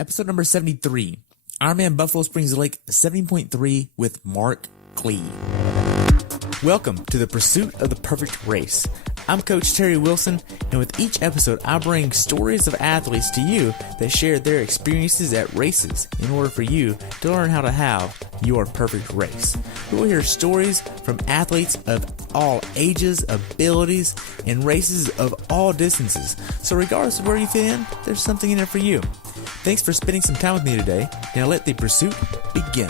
Episode number 73, Ironman Buffalo Springs Lake 70.3 with Mark Clee. Welcome to the pursuit of the perfect race. I'm Coach Terry Wilson, and with each episode, I bring stories of athletes to you that share their experiences at races in order for you to learn how to have your perfect race. We will hear stories from athletes of all ages, abilities, and races of all distances. So regardless of where you fit in, there's something in it for you. Thanks for spending some time with me today. Now let the pursuit begin.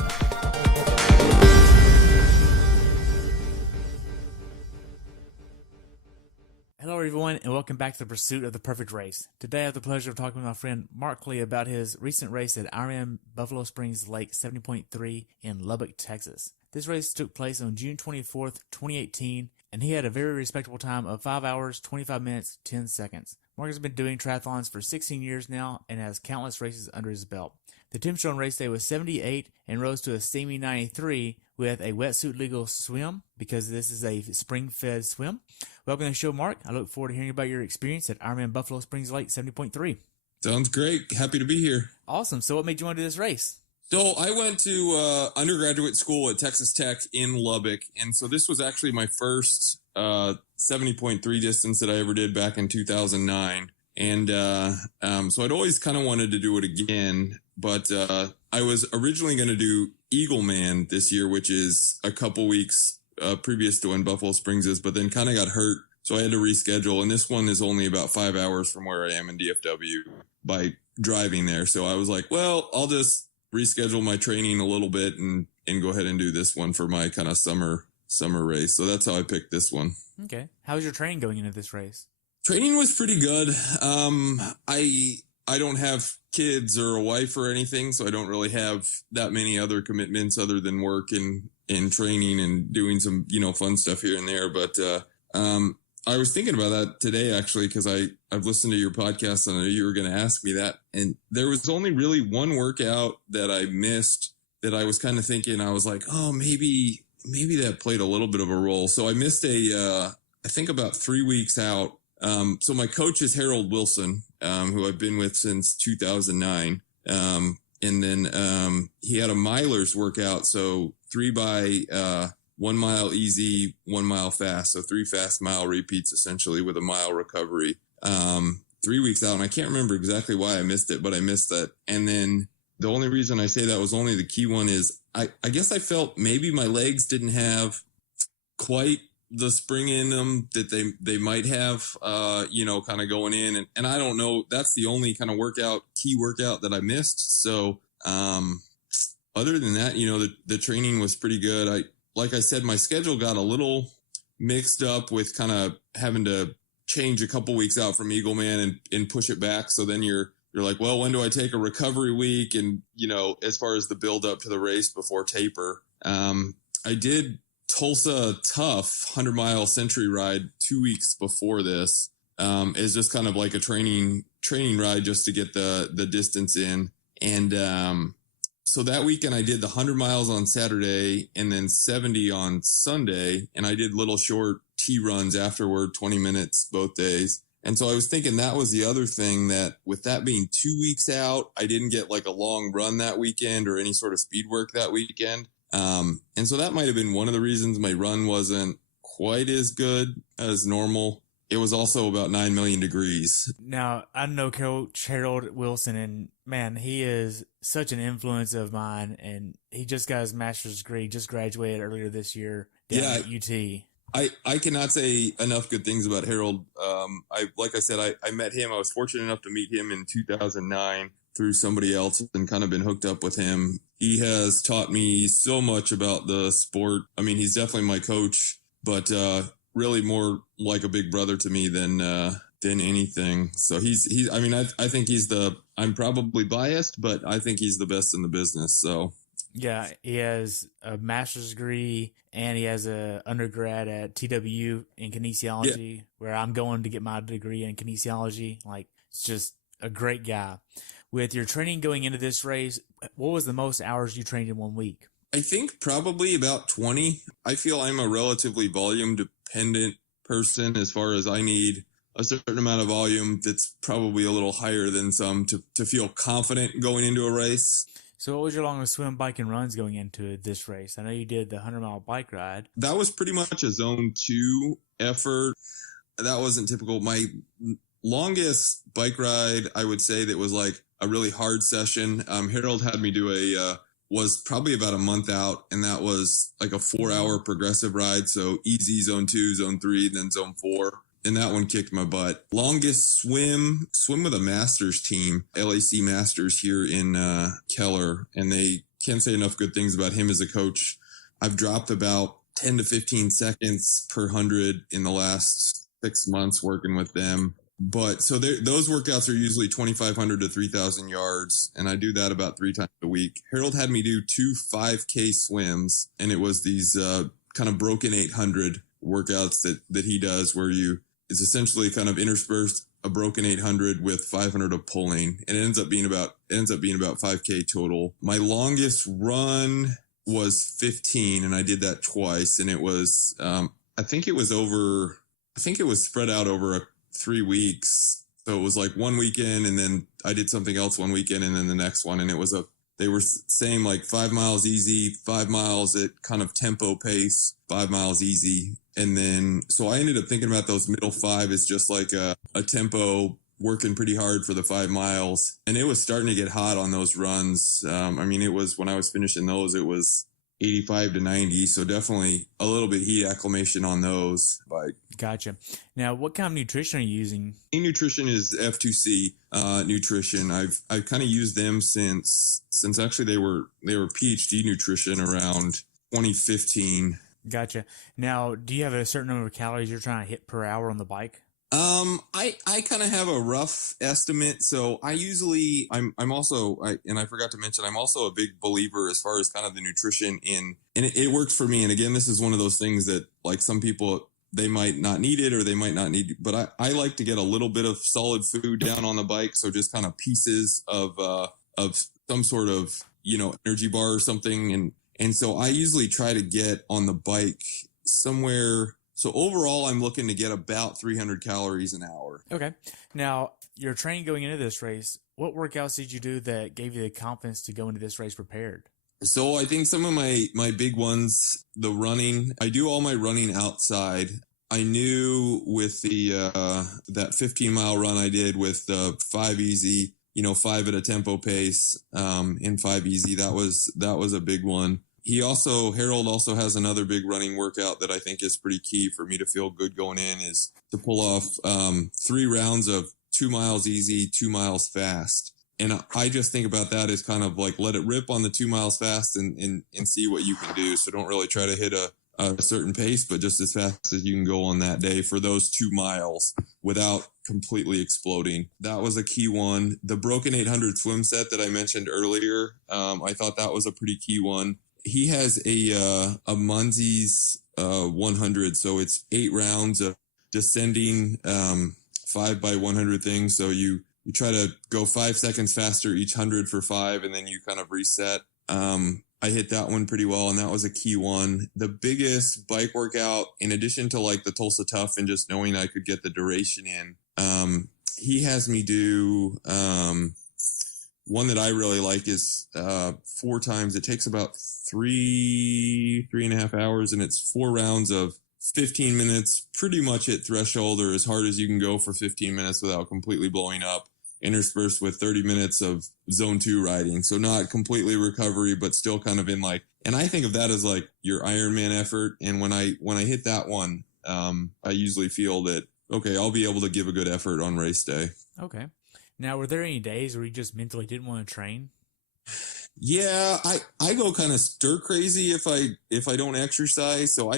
Hello everyone, and welcome back to the pursuit of the perfect race. Today I have the pleasure of talking with my friend Mark Clee about his recent race at Ironman Buffalo Springs Lake 70.3 in Lubbock, Texas. This race took place on June 24th, 2018, and he had a very respectable time of 5 hours, 25 minutes, 10 seconds. Mark has been doing triathlons for 16 years now and has countless races under his belt. The temperature on race day was 78 and rose to a steamy 93 with a wetsuit legal swim because this is a spring-fed swim. Welcome to the show, Mark. I look forward to hearing about your experience at Ironman Buffalo Springs Lake 70.3. Sounds great. Happy to be here. Awesome. So what made you want to do this race? So I went to undergraduate school at Texas Tech in Lubbock, and so this was actually my first 70.3 distance that I ever did back in 2009. And so I'd always kind of wanted to do it again, but I was originally going to do IRONMAN this year, which is a couple weeks previous to when Buffalo Springs is, but then kind of got hurt, so I had to reschedule. And this one is only about 5 hours from where I am in DFW by driving there. So I was like, well, I'll just reschedule my training a little bit and go ahead and do this one for my kind of summer race. So that's how I picked this one. Okay. How was your training going into this race? Training was pretty good. I don't have kids or a wife or anything, so I don't really have that many other commitments other than work and training and doing some, fun stuff here and there. But I was thinking about that today, actually, because I've listened to your podcast and I knew you were going to ask me that. And there was only really one workout that I missed that I was kind of thinking, I was like, oh, maybe that played a little bit of a role. So I missed I think about 3 weeks out. So my coach is Harold Wilson, who I've been with since 2009. And then he had a milers workout. So 3 by 1 mile easy, 1 mile fast. So 3 fast mile repeats essentially with a mile recovery. 3 weeks out. And I can't remember exactly why I missed it, but I missed that. And then the only reason I say that was only the key one is I guess I felt maybe my legs didn't have quite the spring in them that they might have, kind of going in. And I don't know, that's the only kind of key workout that I missed. So, other than that, the training was pretty good. Like I said, my schedule got a little mixed up with kind of having to change a couple weeks out from IRONMAN and push it back. So then you're like, well, when do I take a recovery week? And, as far as the build up to the race before taper, I did Tulsa Tough 100-mile century ride 2 weeks before this, is just kind of like a training ride just to get the distance in. And, so that weekend I did the 100 miles on Saturday and then 70 on Sunday. And I did little short T runs afterward, 20 minutes both days. And so I was thinking that was the other thing, that with that being 2 weeks out, I didn't get like a long run that weekend or any sort of speed work that weekend. And so that might have been one of the reasons my run wasn't quite as good as normal. It was also about 9 million degrees. Now, I know Coach Harold Wilson, and man, he is such an influence of mine, and he just got his master's degree, just graduated earlier this year down at UT. I cannot say enough good things about Harold. Like I said, I met him. I was fortunate enough to meet him in 2009 through somebody else and kind of been hooked up with him. He has taught me so much about the sport. I mean, he's definitely my coach, but really more like a big brother to me than anything. So I think I'm probably biased, but I think he's the best in the business. So yeah, he has a master's degree and he has a undergrad at TW in kinesiology, where I'm going to get my degree in kinesiology. Like, it's just a great guy. With your training going into this race, what was the most hours you trained in 1 week? I think probably about 20. I feel I'm a relatively volume dependent person as far as I need a certain amount of volume that's probably a little higher than some to feel confident going into a race. So what was your longest swim, bike, and runs going into this race? I know you did the 100-mile bike ride. That was pretty much a zone 2 effort. That wasn't typical. My longest bike ride, I would say, that was like a really hard session. Harold had me do was probably about a month out, and that was like a 4-hour progressive ride. So easy zone 2, zone 3, then zone 4. And that one kicked my butt. Longest swim with a Masters team, LAC Masters here in Keller. And they can't say enough good things about him as a coach. I've dropped about 10 to 15 seconds per 100 in the last 6 months working with them. But so those workouts are usually 2,500 to 3,000 yards. And I do that about 3 times a week. Harold had me do 2 5K swims. And it was these kind of broken 800 workouts that he does where it's essentially kind of interspersed a broken 800 with 500 of pulling. And it ends up being about 5K total. My longest run was 15, and I did that twice. And it was, I think it was spread out over 3 weeks. So it was like one weekend, and then I did something else one weekend, and then the next one. And they were saying like 5 miles easy, 5 miles at kind of tempo pace, 5 miles easy. And then, so I ended up thinking about those middle 5 as just like a tempo, working pretty hard for the 5 miles. And it was starting to get hot on those runs. It was, when I was finishing those, it was 85 to 90. So definitely a little bit heat acclimation on those. Gotcha. Now, what kind of nutrition are you using? Nutrition is F2C nutrition. I've kind of used them since actually they were PhD nutrition around 2015. Gotcha. Now, do you have a certain number of calories you're trying to hit per hour on the bike? I kind of have a rough estimate. So I'm also, and I forgot to mention, I'm also a big believer as far as kind of the nutrition and it works for me. And again, this is one of those things that like some people, they might not need it or they might not need it, but I like to get a little bit of solid food down on the bike. So just kind of pieces of some sort of, energy bar or something. And so I usually try to get on the bike somewhere. So overall, I'm looking to get about 300 calories an hour. Okay. Now, your training going into this race, what workouts did you do that gave you the confidence to go into this race prepared? So I think some of my big ones, the running, I do all my running outside. I knew with the that 15-mile run I did with the 5 easy, 5 at a tempo pace, in 5 easy, that was a big one. Harold also has another big running workout that I think is pretty key for me to feel good going in, is to pull off 3 rounds of 2 miles easy, 2 miles fast. And I just think about that as kind of like let it rip on the 2 miles fast and see what you can do. So don't really try to hit a certain pace, but just as fast as you can go on that day for those 2 miles without completely exploding. That was a key one. The broken 800 swim set that I mentioned earlier, I thought that was a pretty key one. He has a Munzie's 100, so it's 8 rounds of descending 5 by 100 things. So you try to go 5 seconds faster each 100 for 5, and then you kind of reset. I hit that one pretty well, and that was a key one. The biggest bike workout, in addition to like the Tulsa Tough and just knowing I could get the duration in, he has me do one that I really like is 4 times. It takes about 3.5 hours, and it's 4 rounds of 15 minutes, pretty much at threshold or as hard as you can go for 15 minutes without completely blowing up, interspersed with 30 minutes of zone 2 riding. So not completely recovery, but still kind of in like, and I think of that as like your Ironman effort. And when I hit that one, I usually feel that, okay, I'll be able to give a good effort on race day. Okay. Now, were there any days where you just mentally didn't want to train? Yeah, I go kind of stir crazy if I don't exercise. So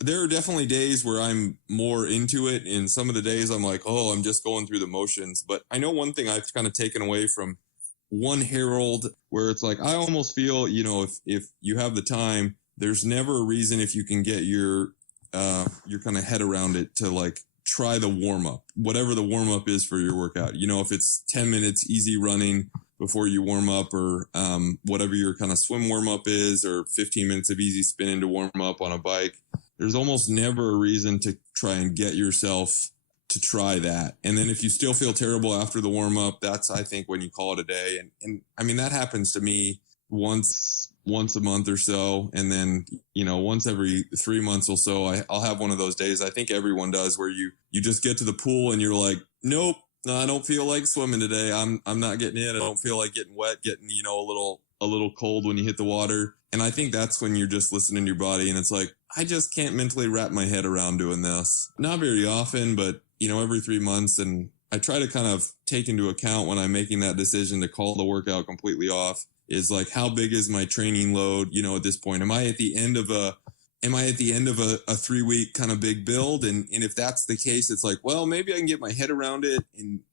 there are definitely days where I'm more into it. And some of the days I'm like, oh, I'm just going through the motions. But I know one thing I've kind of taken away from one Harold, where it's like, I almost feel, if you have the time, there's never a reason, if you can get your kind of head around it, to like try the warm up, whatever the warm up is for your workout. If it's 10 minutes easy running before you warm up, or whatever your kind of swim warm up is, or 15 minutes of easy spinning to warm up on a bike. There's almost never a reason to try and get yourself try that. And then if you still feel terrible after the warm up, that's, I think, when you call it a day. And I mean, that happens to me once a month or so. And then, once every 3 months or so, I'll have one of those days. I think everyone does, where you just get to the pool and you're like, nope, no, I don't feel like swimming today. I'm not getting in. I don't feel like getting wet, getting, a little cold when you hit the water. And I think that's when you're just listening to your body, and it's like, I just can't mentally wrap my head around doing this. Not very often, but every 3 months. And I try to kind of take into account when I'm making that decision to call the workout completely off, is like, how big is my training load? At this point, am I at the end of a 3-week kind of big build? And if that's the case, it's like, well, maybe I can get my head around it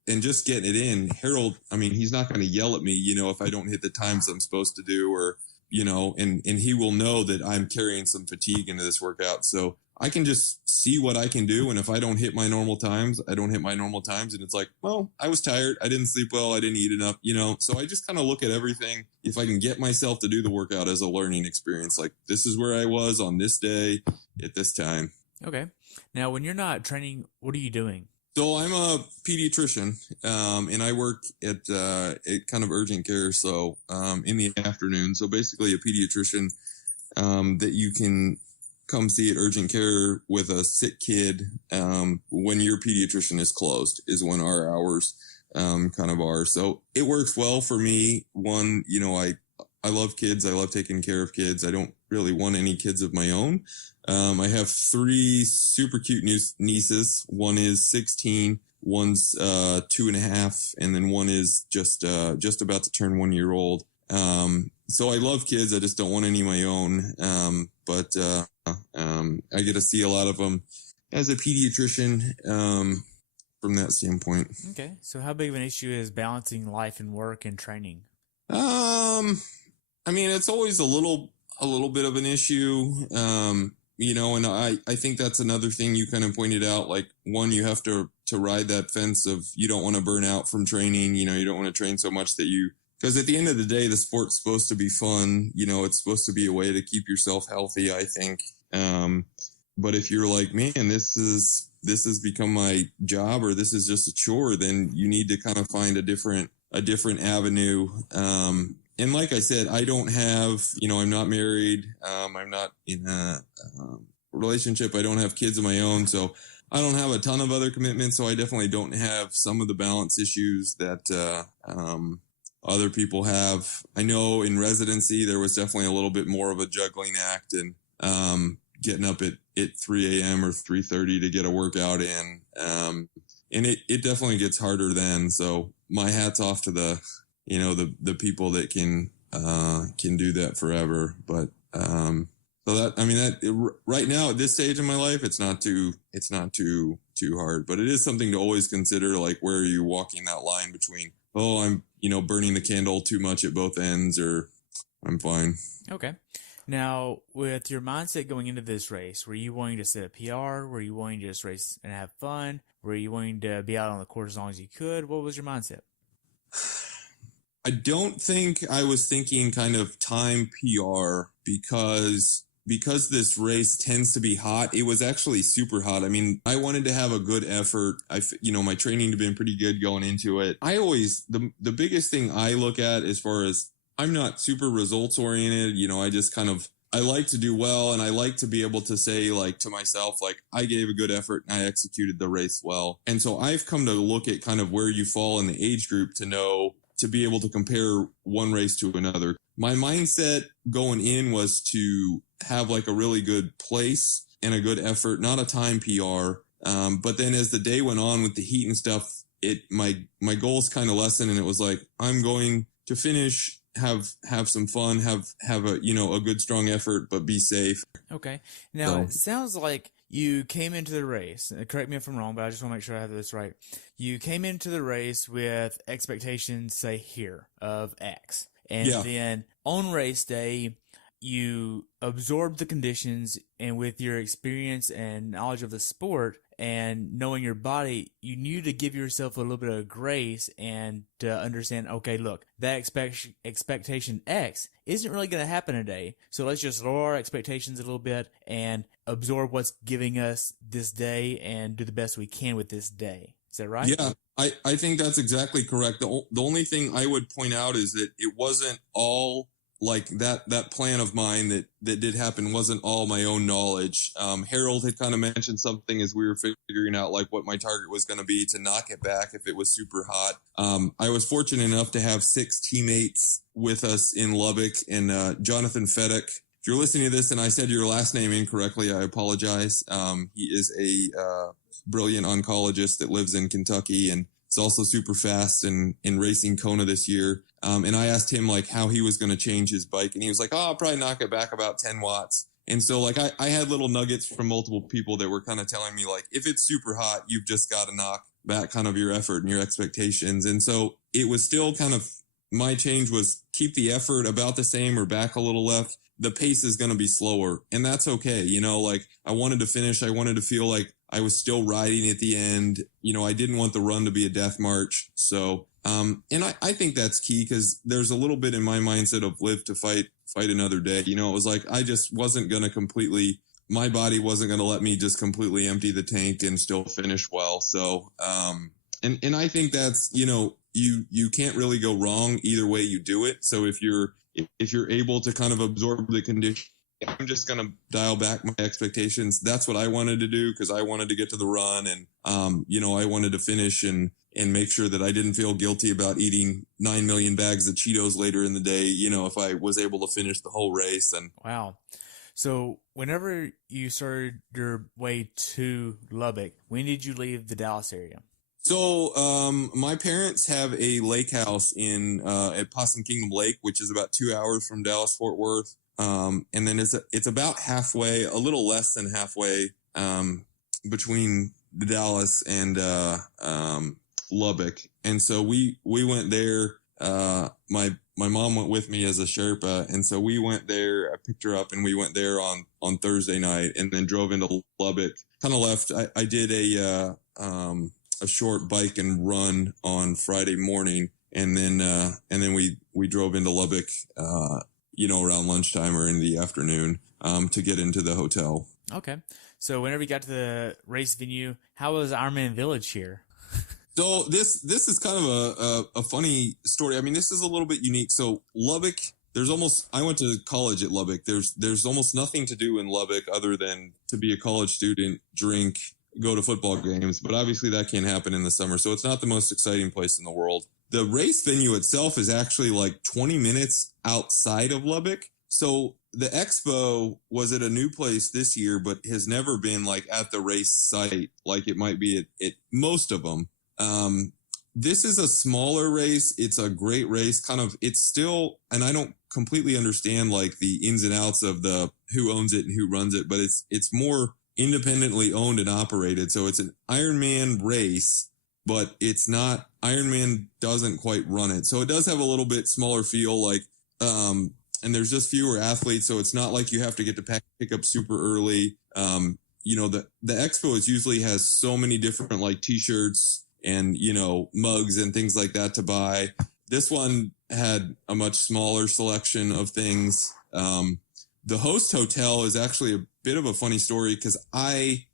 and just getting it in. Harold, I mean, he's not going to yell at me, if I don't hit the times I'm supposed to do, or, and he will know that I'm carrying some fatigue into this workout. So I can just see what I can do. And if I don't hit my normal times, I don't hit my normal times. And it's like, well, I was tired. I didn't sleep well. I didn't eat enough, so I just kind of look at everything. If I can get myself to do the workout as a learning experience, like, this is where I was on this day at this time. Okay. Now, when you're not training, what are you doing? So I'm a pediatrician, and I work at kind of urgent care. So, in the afternoon. So basically a pediatrician, that you can come see at urgent care with a sick kid, when your pediatrician is closed, is when our hours, kind of are. So it works well for me. One, I love kids. I love taking care of kids. I don't really want any kids of my own. I have 3 super cute nieces. One is 16, one's 2.5, and then one is just about to turn 1 year old. So I love kids. I just don't want any of my own. But I get to see a lot of them as a pediatrician, from that standpoint. Okay. So how big of an issue is balancing life and work and training? I mean, it's always a little bit of an issue. And I think that's another thing you kind of pointed out. Like, one, you have to ride that fence of, you don't want to burn out from training. You don't want to train so much that because at the end of the day, the sport's supposed to be fun. It's supposed to be a way to keep yourself healthy, I think. But if you're like, man, this has become my job, or this is just a chore, then you need to kind of find a different avenue. And like I said, I don't have, I'm not married. I'm not in a relationship. I don't have kids of my own. So I don't have a ton of other commitments. So I definitely don't have some of the balance issues that other people have. I know in residency, there was definitely a little bit more of a juggling act, and getting up at 3 a.m. or 3:30 to get a workout in. And it definitely gets harder then. So my hat's off to the people that can do that forever. But, so that, I mean, that right now at this stage in my life, it's not too hard, but it is something to always consider. Like, where are you walking that line between, oh, I'm, burning the candle too much at both ends, or I'm fine. Okay. Now, with your mindset going into this race, were you wanting to set a PR? Were you wanting to just race and have fun? Were you wanting to be out on the course as long as you could? What was your mindset? I don't think I was thinking kind of time PR, because this race tends to be hot. It was actually super hot. I mean, I wanted to have a good effort. My training had been pretty good going into it. I always, the biggest thing I look at, as far as, I'm not super results oriented. I just I like to do well, and I like to be able to say, like, to myself, like, I gave a good effort and I executed the race well. And so I've come to look at kind of where you fall in the age group to be able to compare one race to another. My mindset going in was to have like a really good place and a good effort, not a time PR. But then as the day went on with the heat and stuff, my goals kind of lessened, and it was like, I'm going to finish, have some fun, have a, a good strong effort, but be safe. Okay. Now, It sounds like you came into the race, correct me if I'm wrong, but I just want to make sure I have this right. You came into the race with expectations, say here, of X. And then on race day, you absorbed the conditions, and with your experience and knowledge of the sport, and knowing your body, you knew to give yourself a little bit of grace and to understand, okay, look, that expectation X isn't really going to happen today. So let's just lower our expectations a little bit and absorb what's giving us this day and do the best we can with this day. Is that right? Yeah, I think that's exactly correct. The only thing I would point out is that it wasn't all like that plan of mine that did happen wasn't all my own knowledge. Harold had kind of mentioned something as we were figuring out like what my target was going to be to knock it back if it was super hot. I was fortunate enough to have 6 teammates with us in Lubbock, and Jonathan Fedek. If you're listening to this and I said your last name incorrectly, I apologize. He is a brilliant oncologist that lives in Kentucky and is also super fast in racing Kona this year. And I asked him like how he was going to change his bike, and he was like, I'll probably knock it back about 10 watts. And so like I had little nuggets from multiple people that were kind of telling me like, if it's super hot, you've just got to knock back kind of your effort and your expectations. And so it was still kind of, my change was keep the effort about the same or back a little left. The pace is going to be slower, and that's okay. You know, like I wanted to finish. I wanted to feel like I was still riding at the end. You know, I didn't want the run to be a death march. So, and I think that's key because there's a little bit in my mindset of live to fight another day. You know, it was like, I just wasn't going to my body wasn't going to let me just completely empty the tank and still finish well. So, and I think that's, you know, you can't really go wrong either way you do it. So if you're able to kind of absorb the condition, I'm just going to dial back my expectations. That's what I wanted to do because I wanted to get to the run, and, you know, I wanted to finish and make sure that I didn't feel guilty about eating 9 million bags of Cheetos later in the day, you know, if I was able to finish the whole race. And wow. So whenever you started your way to Lubbock, when did you leave the Dallas area? So, my parents have a lake house at Possum Kingdom Lake, which is about 2 hours from Dallas Fort Worth. And then it's about halfway, a little less than halfway, between the Dallas and, Lubbock. And so we went there. My mom went with me as a Sherpa. And so we went there, I picked her up, and we went there on Thursday night and then drove into Lubbock, kind of left. I did a short bike and run on Friday morning. And then we drove into Lubbock, you know, around lunchtime or in the afternoon, to get into the hotel. Okay. So whenever you got to the race venue, how was Ironman Village here? So this is kind of a funny story. I mean, this is a little bit unique. So Lubbock, I went to college at Lubbock. There's almost nothing to do in Lubbock other than to be a college student, drink, go to football games. But obviously that can't happen in the summer. So it's not the most exciting place in the world. The race venue itself is actually like 20 minutes outside of Lubbock. So the expo was at a new place this year, but has never been like at the race site like it might be at most of them. This is a smaller race. It's a great race. It's still, and I don't completely understand like the ins and outs of the who owns it and who runs it, but it's more independently owned and operated. So it's an Ironman race, but it's not, Ironman doesn't quite run it. So it does have a little bit smaller feel, like, and there's just fewer athletes. So it's not like you have to get to pick up super early. You know, the expo usually has so many different like t-shirts and, you know, mugs and things like that to buy. This one had a much smaller selection of things. The host hotel is actually a bit of a funny story because I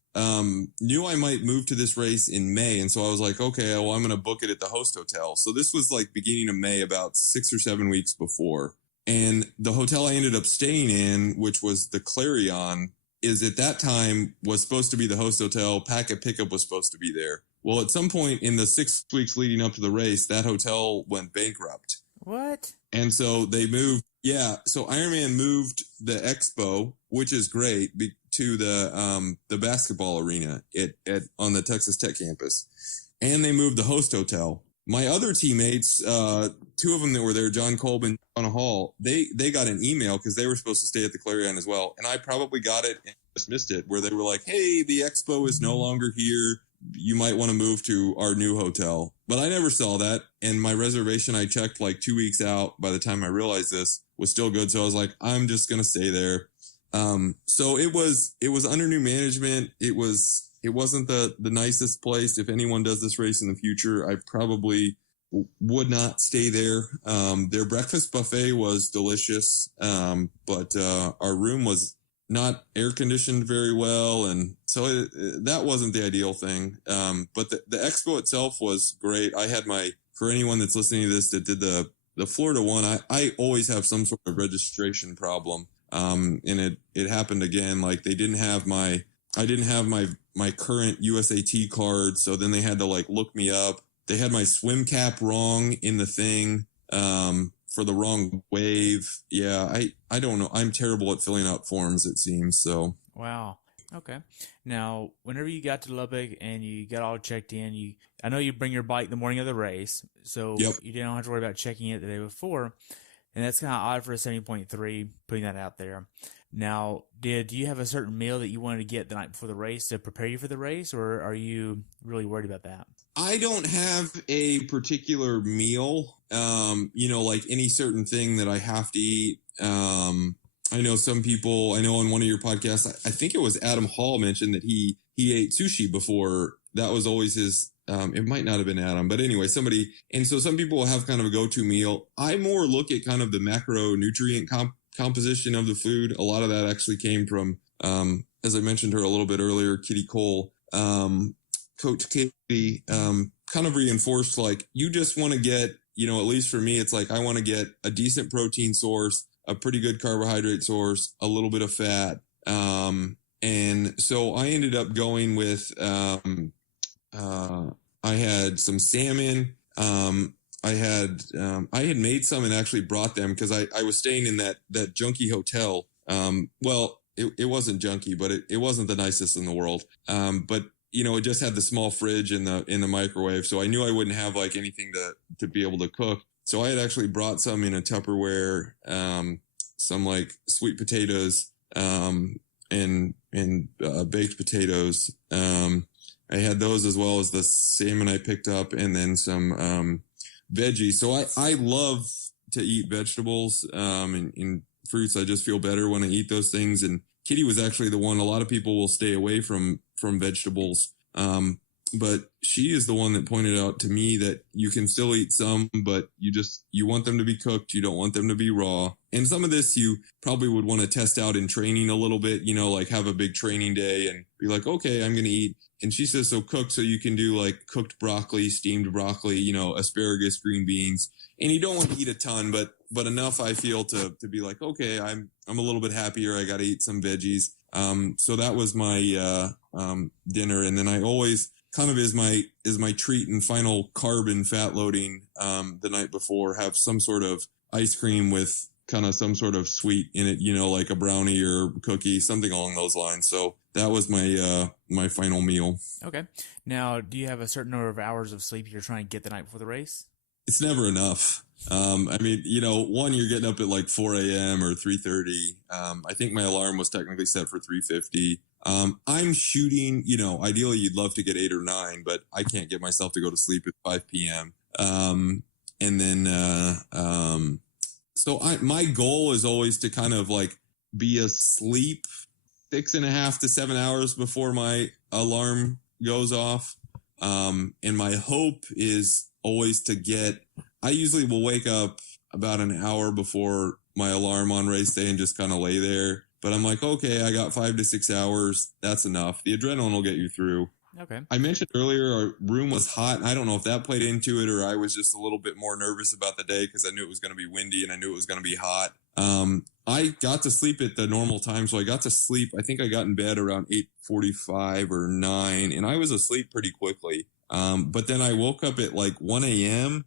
knew I might move to this race in May. And so I was like, okay, well, I'm going to book it at the host hotel. So this was like beginning of May, about 6 or 7 weeks before. And the hotel I ended up staying in, which was the Clarion, is at that time was supposed to be the host hotel. Packet Pickup was supposed to be there. Well, at some point in the 6 weeks leading up to the race, that hotel went bankrupt. What? And so they moved. Yeah. So Ironman moved the expo, which is great, to the basketball arena on the Texas Tech campus. And they moved the host hotel. My other teammates, 2 of them that were there, John Kolb and John Hall, they got an email because they were supposed to stay at the Clarion as well. And I probably got it and just missed it, where they were like, hey, the expo is no longer here. You might want to move to our new hotel. But I never saw that. And my reservation I checked like 2 weeks out by the time I realized this was still good. So I was like, I'm just going to stay there. So it was under new management. It was it wasn't the nicest place. If anyone does this race in the future, I probably would not stay there. Their breakfast buffet was delicious, but our room was not air conditioned very well, and so that wasn't the ideal thing. But the expo itself was great. I had for anyone that's listening to this that did the Florida one, I always have some sort of registration problem. And it happened again. Like I didn't have my current USAT card. So then they had to like look me up. They had my swim cap wrong in the thing, for the wrong wave. Yeah. I don't know. I'm terrible at filling out forms, it seems. So. Wow. Okay. Now, whenever you got to Lubbock and you got all checked in, I know you bring your bike the morning of the race, so Yep. you didn't have to worry about checking it the day before. And that's kind of odd for a 70.3, putting that out there. Now, did you have a certain meal that you wanted to get the night before the race to prepare you for the race, or are you really worried about that? I don't have a particular meal, like any certain thing that I have to eat. I know some people, I know on one of your podcasts, I think it was Adam Hall mentioned that he ate sushi before. That was always his, it might not have been Adam, but anyway, somebody. And so some people will have kind of a go-to meal. I more look at kind of the macronutrient composition of the food. A lot of that actually came from, as I mentioned her a little bit earlier, Kitty Cole, Coach Katie, kind of reinforced, like, you just want to get, at least for me, it's like, I want to get a decent protein source, a pretty good carbohydrate source, a little bit of fat. And so I ended up going with, I had some salmon. I had made some and actually brought them because I was staying in that junky hotel. It wasn't junky, but it wasn't the nicest in the world. But it just had the small fridge in the microwave. So I knew I wouldn't have like anything to be able to cook. So I had actually brought some in a Tupperware, some like sweet potatoes, and baked potatoes. I had those as well as the salmon I picked up, and then some veggies. So I love to eat vegetables and fruits. I just feel better when I eat those things. And Kitty was actually the one. A lot of people will stay away from vegetables, but she is the one that pointed out to me that you can still eat some, but you want them to be cooked. You don't want them to be raw. And some of this you probably would want to test out in training a little bit, like have a big training day and be like, okay, I'm going to eat. And she says, so cooked, so you can do like cooked broccoli, steamed broccoli, asparagus, green beans. And you don't want to eat a ton, but enough, I feel, to be like, okay, I'm a little bit happier. I got to eat some veggies. So that was my dinner. And then I always kind of is my treat and final carb and fat loading the night before, have some sort of ice cream with kind of some sort of sweet in it, like a brownie or cookie, something along those lines. So that was my final meal. Okay. Now, do you have a certain number of hours of sleep you're trying to get the night before the race? It's never enough. I mean, one, you're getting up at like 4 a.m. or 3:30. I think my alarm was technically set for 3:50. I'm shooting, ideally you'd love to get 8 or 9, but I can't get myself to go to sleep at 5 p.m. And then, so my goal is always to kind of like be asleep 6.5 to 7 hours before my alarm goes off. And my hope is always I usually will wake up about an hour before my alarm on race day and just kind of lay there. But I'm like, okay, I got 5 to 6 hours. That's enough. The adrenaline will get you through. Okay. I mentioned earlier our room was hot. And I don't know if that played into it or I was just a little bit more nervous about the day because I knew it was going to be windy and I knew it was going to be hot. I got to sleep at the normal time. So I got to sleep. I think I got in bed around 8:45 or 9 and I was asleep pretty quickly. But then I woke up at like 1 a.m.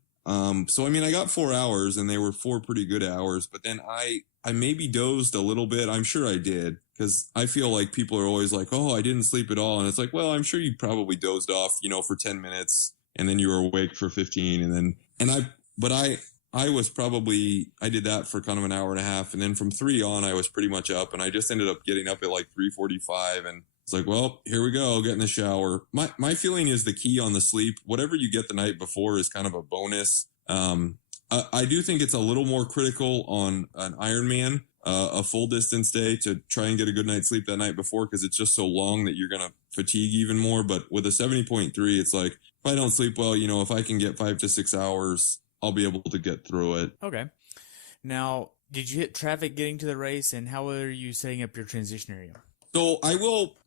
So, I mean, I got 4 hours and they were 4 pretty good hours, but then I maybe dozed a little bit. I'm sure I did because I feel like people are always like, oh, I didn't sleep at all. And it's like, well, I'm sure you probably dozed off, for 10 minutes and then you were awake for 15 I did that for kind of an hour and a half. And then from 3 on, I was pretty much up and I just ended up getting up at like 3:45 and it's like, well, here we go. Get in the shower. My feeling is the key on the sleep, whatever you get the night before is kind of a bonus. I do think it's a little more critical on an Ironman. a full distance day to try and get a good night's sleep that night before, because it's just so long that you're going to fatigue even more. But with a 70.3, it's like, if I don't sleep well, if I can get 5 to 6 hours, I'll be able to get through it. Okay. Now, did you hit traffic getting to the race, and how are you setting up your transition area? So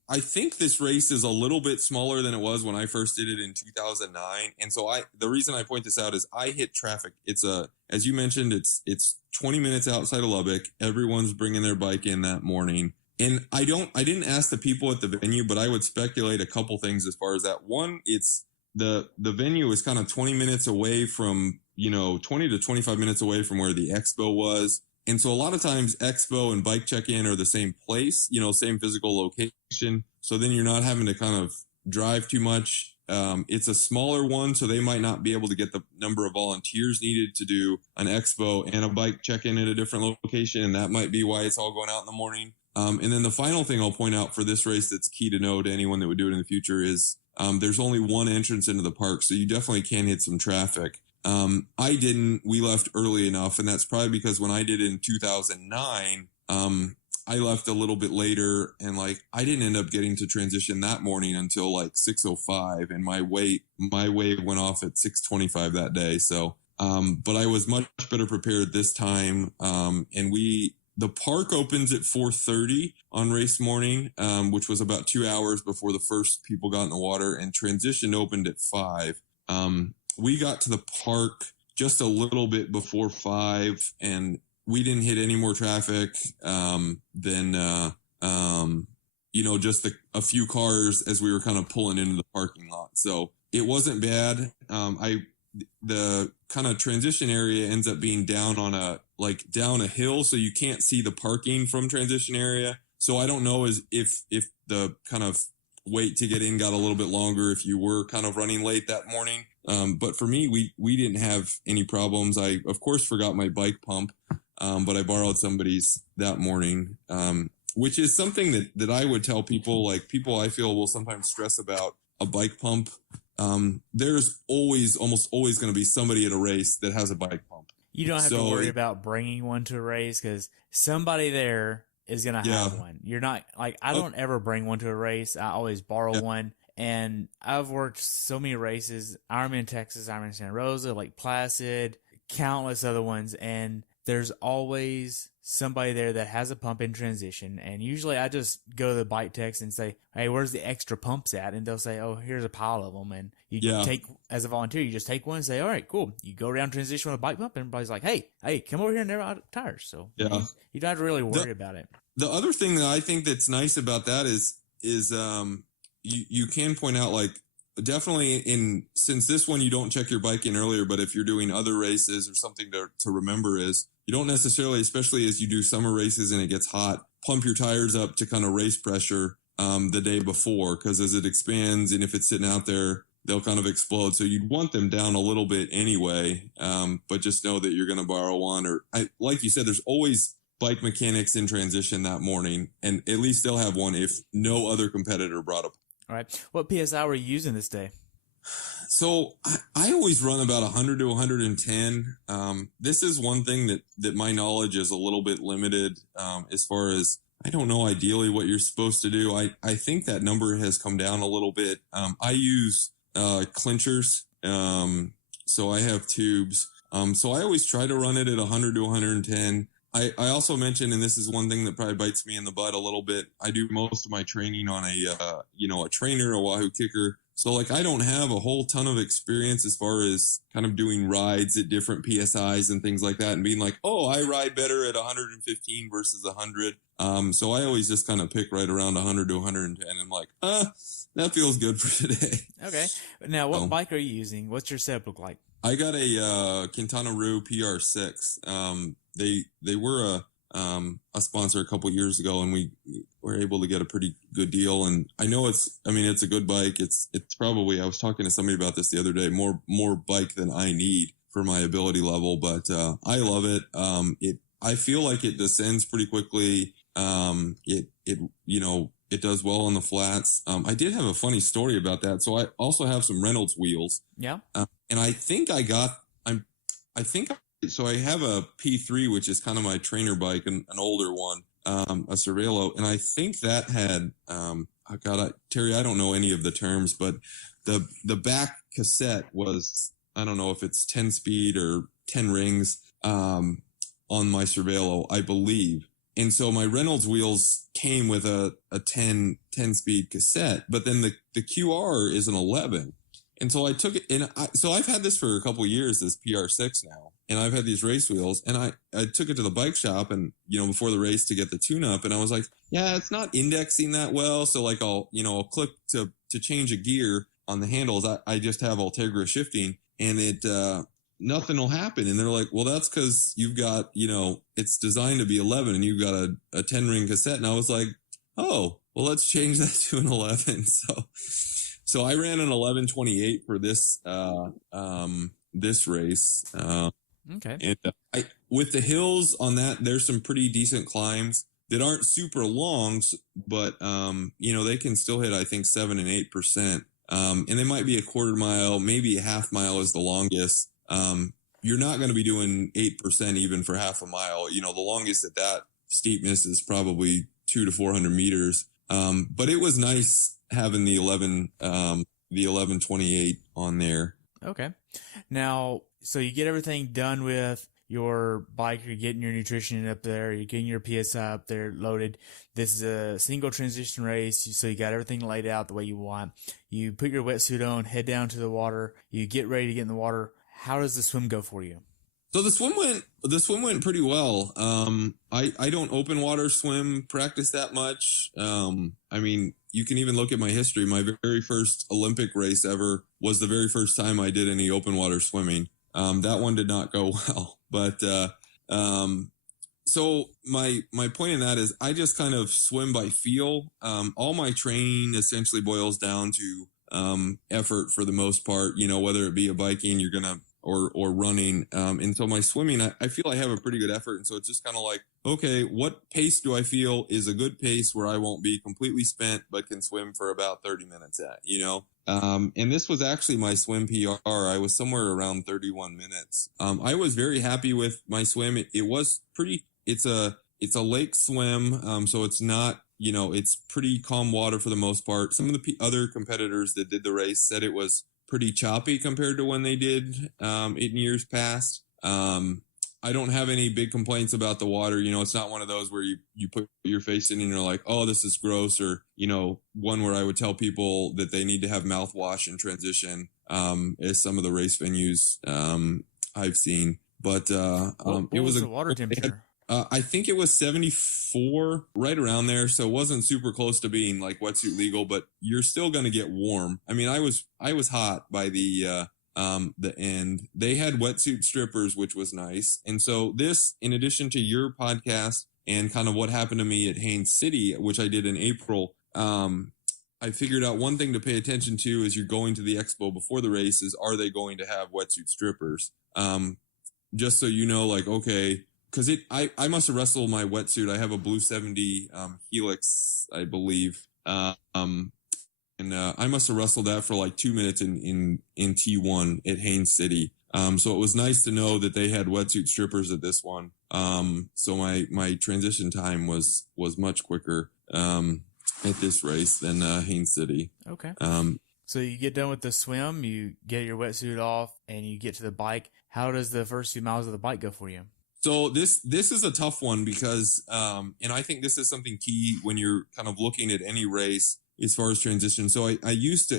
I think this race is a little bit smaller than it was when I first did it in 2009. And so the reason I point this out is I hit traffic. It's as you mentioned, it's 20 minutes outside of Lubbock. Everyone's bringing their bike in that morning. And I didn't ask the people at the venue, but I would speculate a couple things as far as that. One, it's the venue is kind of 20 minutes away from, 20 to 25 minutes away from where the expo was. And so a lot of times expo and bike check-in are the same place, same physical location. So then you're not having to kind of drive too much. It's a smaller one, so they might not be able to get the number of volunteers needed to do an expo and a bike check-in at a different location. And that might be why it's all going out in the morning. And then the final thing I'll point out for this race that's key to know to anyone that would do it in the future is there's only one entrance into the park. So you definitely can hit some traffic. I didn't. We left early enough, and that's probably because when I did it in 2009, I left a little bit later, and I didn't end up getting to transition that morning until 6:05, and my wave went off at 6:25 that day. So, but I was much better prepared this time, and the park opens at 4:30 on race morning, which was about 2 hours before the first people got in the water, and transition opened at 5. We got to the park just a little bit before 5, and we didn't hit any more traffic than just a few cars as we were kind of pulling into the parking lot. So it wasn't bad. The kind of transition area ends up being down on down a hill, so you can't see the parking from transition area. So I don't know if the kind of wait to get in got a little bit longer if you were kind of running late that morning. But for me, we didn't have any problems. I, of course, forgot my bike pump, but I borrowed somebody's that morning, which is something that I would tell people, people I feel will sometimes stress about a bike pump. There's almost always going to be somebody at a race that has a bike pump. You don't have to worry about bringing one to a race because somebody there is going to have one. You're not I don't ever bring one to a race. I always borrow one. And I've worked so many races, Ironman Texas, Ironman Santa Rosa, Lake Placid, countless other ones. And there's always somebody there that has a pump in transition. And usually I just go to the bike techs and say, hey, where's the extra pumps at? And they'll say, oh, here's a pile of them. And you take, as a volunteer, you just take one and say, all right, cool. You go around transition with a bike pump and everybody's like, hey, come over here and they're out of tires. So you don't have to really worry about it. The other thing that I think that's nice about that is you can point out definitely since this one you don't check your bike in earlier, but if you're doing other races or something to remember is you don't necessarily, especially as you do summer races and it gets hot, pump your tires up to kind of race pressure the day before, because as it expands and if it's sitting out there, they'll kind of explode. So you'd want them down a little bit anyway, but just know that you're going to borrow one. Or like you said, there's always bike mechanics in transition that morning, and at least they'll have one if no other competitor brought up. All right. What PSI were you using this day? So I always run about 100 to 110. This is one thing that my knowledge is a little bit limited as far as I don't know ideally what you're supposed to do. I think that number has come down a little bit. I use clinchers. So I have tubes. So I always try to run it at 100 to 110. I also mentioned, and this is one thing that probably bites me in the butt a little bit, I do most of my training on a trainer, a Wahoo kicker. So I don't have a whole ton of experience as far as kind of doing rides at different PSIs and things like that and being like, oh, I ride better at 115 versus 100. So I always just kind of pick right around 100 to 110. And I'm like, that feels good for today. Okay. Now, what bike are you using? What's your setup look like? I got a Quintana Roo PR6. They were a sponsor a couple years ago, and we were able to get a pretty good deal. And I know it's a good bike. It's probably, I was talking to somebody about this the other day, more bike than I need for my ability level, but I love it. I feel like it descends pretty quickly. It does well on the flats. I did have a funny story about that. So I also have some Reynolds wheels. Yeah. And I think I so I have a P3, which is kind of my trainer bike, an older one, a Cervelo, and I think that had, Terry, I don't know any of the terms, but the back cassette was, I don't know if it's 10 speed or 10 rings, on my Cervelo, I believe. And so my Reynolds wheels came with a 10 speed cassette, but then the QR is an 11. And so I took it, and so I've had this for a couple of years, this PR6 now, and I've had these race wheels, and I took it to the bike shop, and before the race to get the tune up, and I was like, yeah, it's not indexing that well, so like I'll click to change a gear on the handles. I just have Ultegra shifting, and it nothing will happen. And they're like, well, that's because you've got it's designed to be 11, and you've got a 10 ring cassette. And I was like, oh, well, let's change that to an 11. So I ran an 11:28 for this this race. Okay. And with the hills on that, there's some pretty decent climbs that aren't super long, but they can still hit, I think, 7 and 8%. And they might be a quarter mile, maybe a half mile is the longest. You're not going to be doing 8% even for half a mile. The longest at that steepness is probably 200 to 400 meters. But it was nice having the 11:28 on there. Okay. Now, so you get everything done with your bike, you're getting your nutrition up there, you're getting your PSI up there loaded. This is a single transition race, so you got everything laid out the way you want. You put your wetsuit on, head down to the water, you get ready to get in the water. How does the swim go for you? So the swim went pretty well. I don't open water swim practice that much. I mean, you can even look at my history. My very first Olympic race ever was the very first time I did any open water swimming. That one did not go well, but, so my point in that is I just kind of swim by feel. All my training essentially boils down to, effort for the most part, whether it be a biking, you're going to, or running. And so my swimming, I feel I have a pretty good effort. And so it's just kind of like, okay, what pace do I feel is a good pace where I won't be completely spent, but can swim for about 30 minutes at, and this was actually my swim PR. I was somewhere around 31 minutes. I was very happy with my swim. It was pretty, it's a lake swim. So it's not, it's pretty calm water for the most part. Some of the other competitors that did the race said it was pretty choppy compared to when they did in years past. I don't have any big complaints about the water. It's not one of those where you put your face in and you're like, oh, this is gross, or one where I would tell people that they need to have mouthwash in transition, as some of the race venues I've seen. But what it was the water temperature? I think it was 74, right around there. So it wasn't super close to being like wetsuit legal, but you're still going to get warm. I mean, I was hot by the end. They had wetsuit strippers, which was nice. And so this, in addition to your podcast and kind of what happened to me at Haines City, which I did in April, I figured out one thing to pay attention to as you're going to the expo before the race is, are they going to have wetsuit strippers? Just so like, okay, because I must have wrestled my wetsuit. I have a Blue 70 Helix, I believe. And I must have wrestled that for like 2 minutes in T1 at Haines City. So it was nice to know that they had wetsuit strippers at this one. So my transition time was much quicker at this race than Haines City. Okay. So you get done with the swim, you get your wetsuit off, and you get to the bike. How does the first few miles of the bike go for you? So this is a tough one because, and I think this is something key when you're kind of looking at any race as far as transition. So it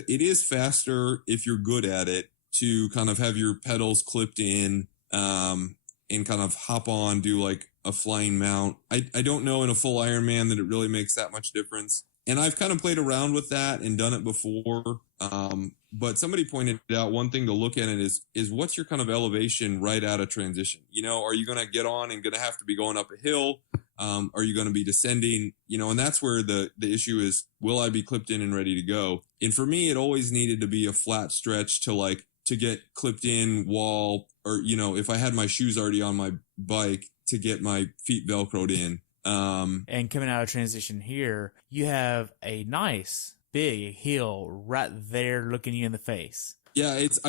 is faster if you're good at it to kind of have your pedals clipped in, and kind of hop on, do like a flying mount. I don't know in a full Ironman that it really makes that much difference. And I've kind of played around with that and done it before. But somebody pointed out one thing to look at it is what's your kind of elevation right out of transition? Are you going to get on and going to have to be going up a hill? Are you going to be descending? And that's where the issue is, will I be clipped in and ready to go? And for me, it always needed to be a flat stretch to get clipped in wall, or, if I had my shoes already on my bike, to get my feet Velcroed in. And coming out of transition here, you have a nice big hill right there looking you in the face. Yeah, it's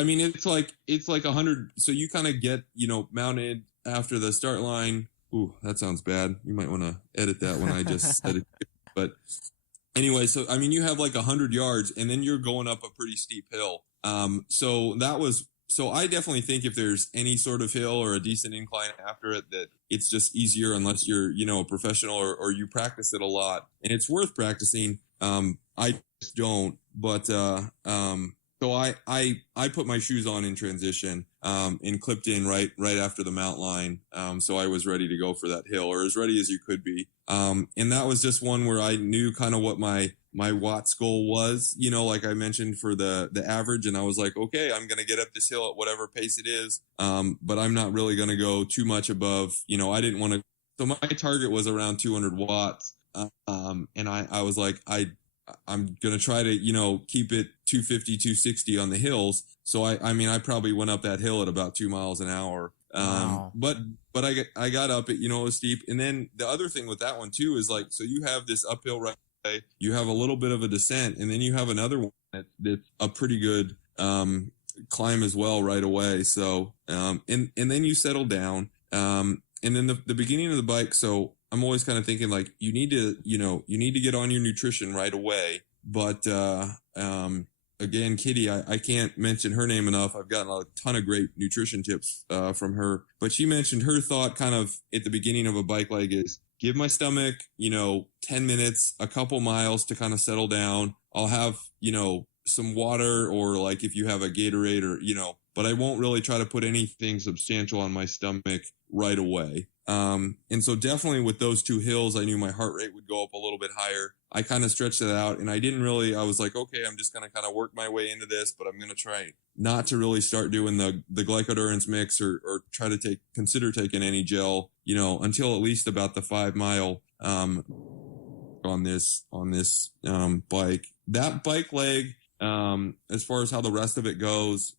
like 100. So you kind of get, mounted after the start line. Ooh, that sounds bad. You might want to edit that when I just said it. But anyway, so I mean, you have like 100 yards, and then you're going up a pretty steep hill. So I definitely think if there's any sort of hill or a decent incline after it, that it's just easier unless you're, a professional or you practice it a lot, and it's worth practicing. I just don't, but so I put my shoes on in transition, and clipped in right after the mount line. So I was ready to go for that hill, or as ready as you could be. And that was just one where I knew kind of what my watts goal was, like I mentioned for the average. And I was like, okay, I'm going to get up this hill at whatever pace it is. But I'm not really going to go too much above, I didn't want to. So my target was around 200 watts. And I was like, I'm going to try to, keep it 250, 260 on the hills. So I probably went up that hill at about 2 miles an hour. Wow. But I got up it, it was steep. And then the other thing with that one too is like, so you have this uphill right away, you have a little bit of a descent, and then you have another one that's a pretty good, climb as well right away. So, and then you settle down. And then the beginning of the bike. So I'm always kind of thinking like, you need to get on your nutrition right away. But, again, Kitty, I can't mention her name enough. I've gotten a ton of great nutrition tips, from her, but she mentioned her thought kind of at the beginning of a bike leg is give my stomach, 10 minutes, a couple miles to kind of settle down. I'll have, some water, or like if you have a Gatorade or, but I won't really try to put anything substantial on my stomach right away. And so definitely with those two hills, I knew my heart rate would go up a little bit higher. I kind of stretched it out, and I was like, okay, I'm just going to kind of work my way into this, but I'm going to try not to really start doing the glycodurance mix or try to consider taking any gel, until at least about the 5 mile, on this bike. That bike leg, as far as how the rest of it goes,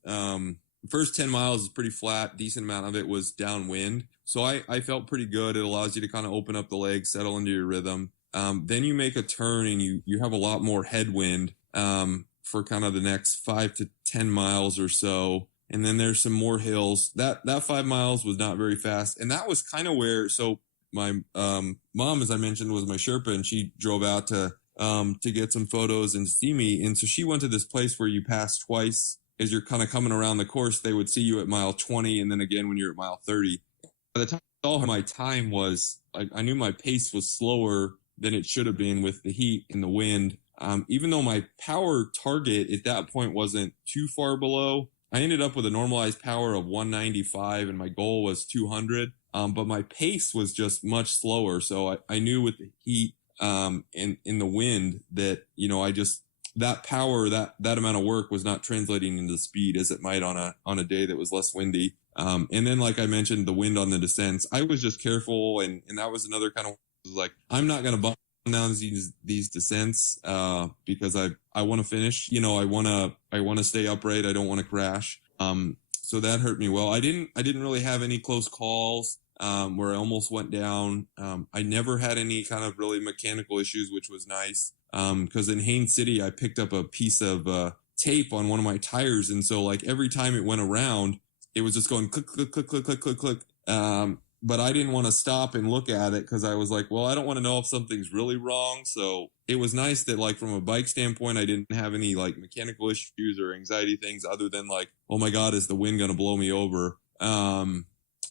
first 10 miles is pretty flat. Decent amount of it was downwind. So I felt pretty good. It allows you to kind of open up the legs, settle into your rhythm. Then you make a turn and you have a lot more headwind, for kind of the next 5 to 10 miles or so. And then there's some more hills. That 5 miles was not very fast. And that was kind of where, so my, mom, as I mentioned, was my Sherpa, and she drove out to get some photos and see me. And so she went to this place where you pass twice as you're kind of coming around the course. They would see you at mile 20, and then again when you're at mile 30. By the time I saw her, my time was, I knew my pace was slower than it should have been with the heat and the wind. Even though my power target at that point wasn't too far below, I ended up with a normalized power of 195, and my goal was 200. But my pace was just much slower. So I knew with the heat, and in the wind that, that power, that amount of work was not translating into speed as it might on a day that was less windy. And then, like I mentioned, the wind on the descents, I was just careful. And that was another kind of like, I'm not going to bump down these descents, because I want to finish, I want to stay upright. I don't want to crash. So that hurt me well. I didn't really have any close calls, where I almost went down. I never had any kind of really mechanical issues, which was nice. Cause in Haines City, I picked up a piece of, tape on one of my tires. And so like every time it went around, it was just going click, click, click, click, click, click, click. But I didn't want to stop and look at it, because I was like, well, I don't want to know if something's really wrong. So it was nice that, like, from a bike standpoint, I didn't have any like mechanical issues or anxiety things other than like, oh my God, is the wind going to blow me over?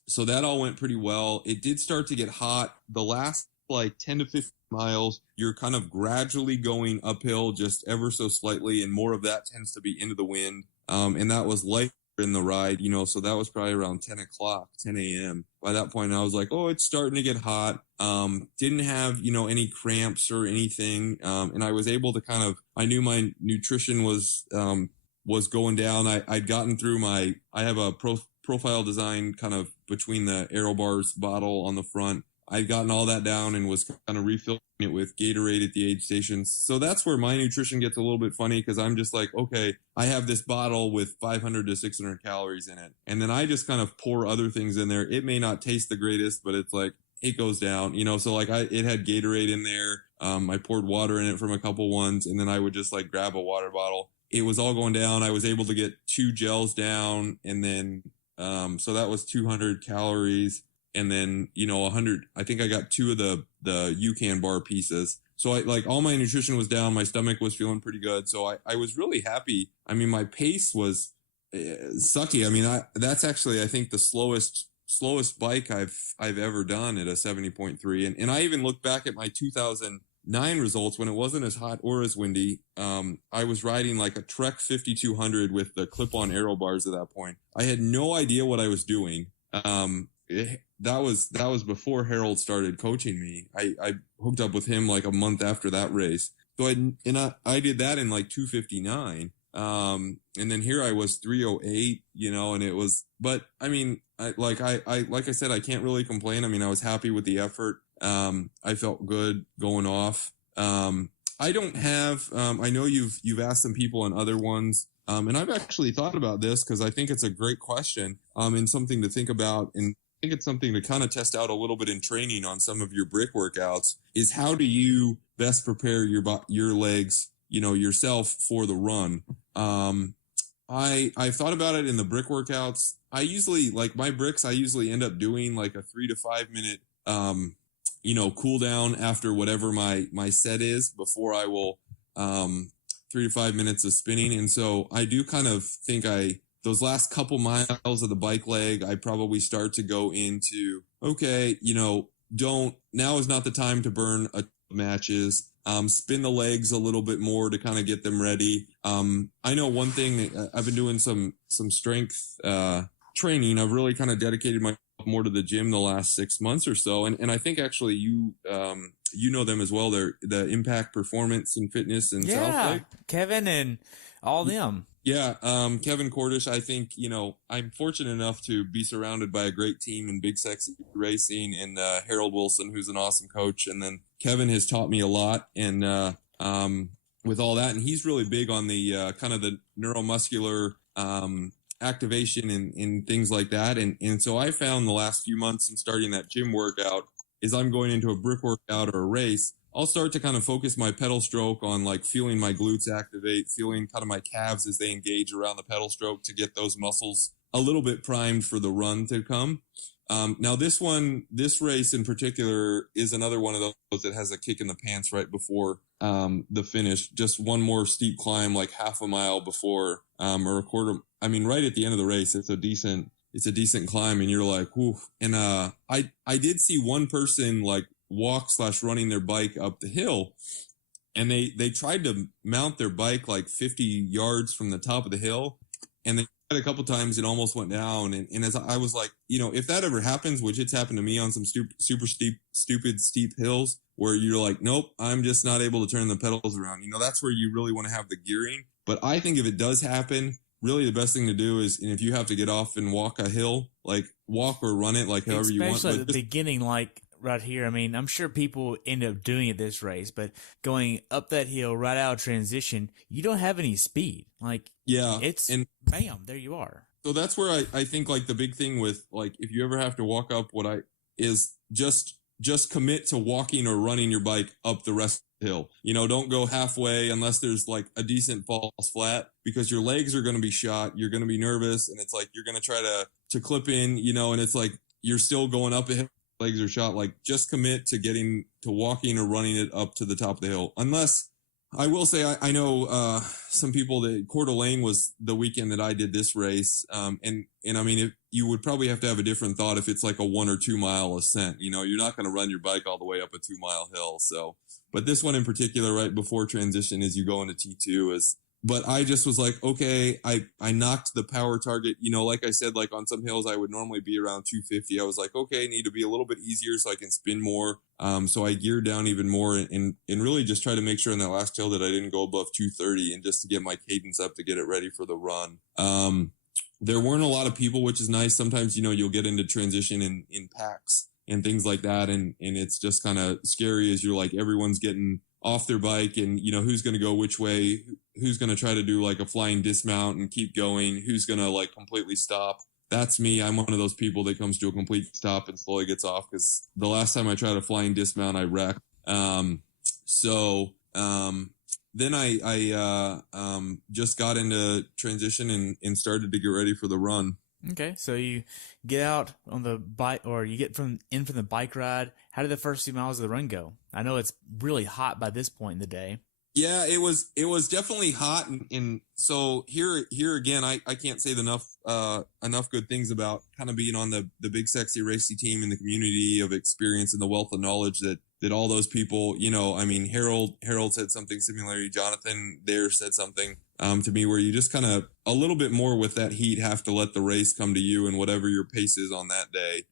So that all went pretty well. It did start to get hot. The last like 10 to 15 miles, you're kind of gradually going uphill just ever so slightly. And more of that tends to be into the wind. And that was light in the ride, so that was probably around 10 a.m. By that point, I was like, oh, it's starting to get hot. Didn't have, any cramps or anything. And I was able to I knew my nutrition was going down. I'd gotten through I have a profile design kind of between the aero bars bottle on the front. I'd gotten all that down and was kind of refilling it with Gatorade at the aid stations. So that's where my nutrition gets a little bit funny, because I'm just like, okay, I have this bottle with 500 to 600 calories in it. And then I just kind of pour other things in there. It may not taste the greatest, but it's like, it goes down, so like it had Gatorade in there. I poured water in it from a couple ones, and then I would just like grab a water bottle. it was all going down. I was able to get 2 gels down, and then so that was 200 calories, and then 100. I think I got 2 of the UCAN bar pieces. So I like all my nutrition was down. My stomach was feeling pretty good. So I was really happy. I mean, my pace was sucky. I mean, that's actually, I think, the slowest bike I've ever done at a 70.3. And I even look back at my 2009 results when it wasn't as hot or as windy. I was riding like a Trek 5200 with the clip-on aero bars at that point. I had no idea what I was doing. That was before Harold started coaching me. I hooked up with him like a month after that race. So I did that in like 259. And then here I was 308, and it was, but I mean, like I said, I can't really complain. I mean, I was happy with the effort. I felt good going off. I don't have, I know you've asked some people on other ones. And I've actually thought about this because I think it's a great question, and something to think about. And I think it's something to kind of test out a little bit in training on some of your brick workouts is how do you best prepare your legs, yourself for the run. I thought about it in the brick workouts. I usually like my bricks. I usually end up doing like a 3 to 5 minute, cool down after whatever my set is before I will, 3 to 5 minutes of spinning. And so I do kind of think those last couple miles of the bike leg, I probably start to go into, okay, now is not the time to burn matches. Spin the legs a little bit more to kind of get them ready. I know one thing, I've been doing some strength training. I've really kind of dedicated myself more to the gym the last 6 months or so. And I think actually you know them as well. They're the Impact Performance and Fitness in Southlake. Kevin and all them. Yeah, Kevin Kordish, I think, I'm fortunate enough to be surrounded by a great team in Big Sexy Racing and Harold Wilson, who's an awesome coach. And then Kevin has taught me a lot and with all that. And he's really big on the kind of the neuromuscular activation and things like that. And so I found the last few months in starting that gym workout is I'm going into a brick workout or a race. I'll start to kind of focus my pedal stroke on like feeling my glutes activate, feeling kind of my calves as they engage around the pedal stroke to get those muscles a little bit primed for the run to come. Now this race in particular is another one of those that has a kick in the pants right before the finish. Just one more steep climb, like half a mile before or a quarter. I mean, right at the end of the race, it's a decent climb, and you're like, whew. And I did see one person like walk/running their bike up the hill, and they tried to mount their bike like 50 yards from the top of the hill, and they tried a couple times, it almost went down. And as I was like, if that ever happens, which it's happened to me on some super steep hills where you're like, nope, I'm just not able to turn the pedals around, that's where you really want to have the gearing. But I think if it does happen, really the best thing to do is, and if you have to get off and walk a hill, like walk or run it, like however you want. Especially at the beginning, like right here. I mean, I'm sure people end up doing it this race, but going up that hill right out of transition, you don't have any speed. Like, yeah, and bam, there you are. So that's where I think like the big thing with like, if you ever have to walk up, is just commit to walking or running your bike up the rest of the hill. Don't go halfway unless there's like a decent false flat, because your legs are going to be shot. You're going to be nervous, and it's like you're going to try to clip in, and it's like you're still going up a hill. Legs are shot. Like, just commit to getting to walking or running it up to the top of the hill. Unless, I will say, I know some people that Coeur d'Alene was the weekend that I did this race. And I mean, you would probably have to have a different thought if it's like a 1 or 2 mile ascent. You're not going to run your bike all the way up a 2 mile hill. So, but this one in particular, right before transition, as you go into T2 but I just was like, okay, I knocked the power target, like I said, like on some hills, I would normally be around 250. I was like, okay, need to be a little bit easier so I can spin more. So I geared down even more and really just try to make sure in that last hill that I didn't go above 230 and just to get my cadence up to get it ready for the run. There weren't a lot of people, which is nice. Sometimes, you'll get into transition in packs and things like that. And it's just kind of scary as you're like, everyone's getting off their bike and, who's going to go which way, who's going to try to do like a flying dismount and keep going, who's going to like completely stop. That's me. I'm one of those people that comes to a complete stop and slowly gets off, because the last time I tried a flying dismount, I wrecked. then I just got into transition and started to get ready for the run. Okay, so you get out on the bike, or you get from the bike ride. How did the first few miles of the run go? I know it's really hot by this point in the day. Yeah, it was definitely hot, and so here again, I can't say enough good things about kind of being on the big sexy racy team in the community of experience and the wealth of knowledge that all those people, I mean, Harold said something similar. Jonathan there said something to me where you just kind of a little bit more with that heat have to let the race come to you and whatever your pace is on that day.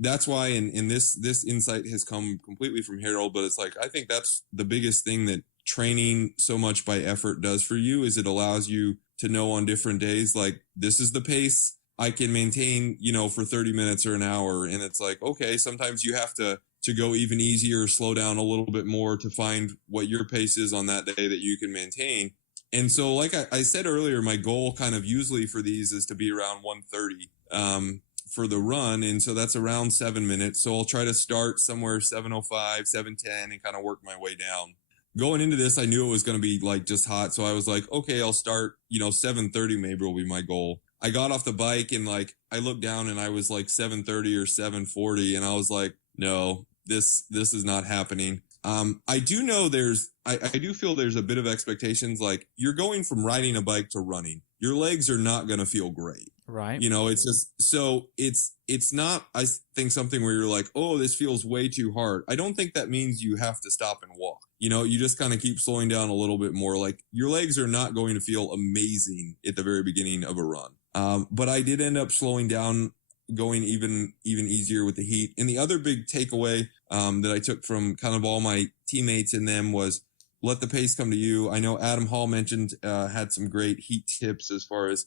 That's why, and this insight has come completely from Harold, but it's like, I think that's the biggest thing that training so much by effort does for you is it allows you to know on different days, like, this is the pace I can maintain, for 30 minutes or an hour. And it's like, okay, sometimes you have to go even easier, slow down a little bit more to find what your pace is on that day that you can maintain. And so, like I said earlier, my goal kind of usually for these is to be around 1:30 for the run. And so that's around 7 minutes. So I'll try to start somewhere 7:05, 7:10 and kind of work my way down. Going into this, I knew it was going to be like just hot. So I was like, okay, I'll start, 7:30 maybe will be my goal. I got off the bike and like, I looked down and I was like 7:30 or 7:40. And I was like, no, this is not happening. I do know I do feel there's a bit of expectations. Like, you're going from riding a bike to running. Your legs are not going to feel great. Right. It's just, so it's not, I think, something where you're like, oh, this feels way too hard. I don't think that means you have to stop and walk. You just kind of keep slowing down a little bit more. Like, your legs are not going to feel amazing at the very beginning of a run. But I did end up slowing down, going even easier with the heat. And the other big takeaway that I took from kind of all my teammates and them was, let the pace come to you. I know Adam Hall mentioned had some great heat tips as far as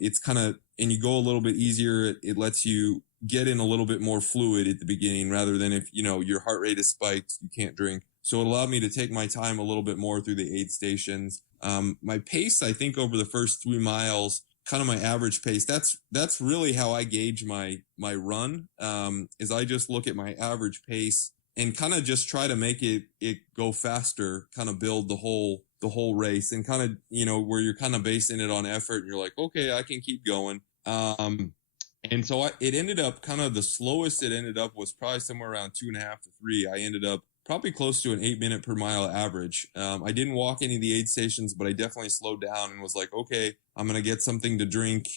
it's kind of, and you go a little bit easier. It lets you get in a little bit more fluid at the beginning rather than if, your heart rate is spiked, you can't drink. So it allowed me to take my time a little bit more through the aid stations. My pace, I think, over the first 3 miles, kind of my average pace. That's really how I gauge my run. Is I just look at my average pace and kind of just try to make it go faster, kind of build the whole race, and kind of, where you're kind of basing it on effort and you're like, okay, I can keep going. And so it ended up kind of, the slowest it ended up was probably somewhere around 2.5 to 3. I ended up probably close to an 8 minute per mile average. I didn't walk any of the aid stations, but I definitely slowed down and was like, okay, I'm going to get something to drink.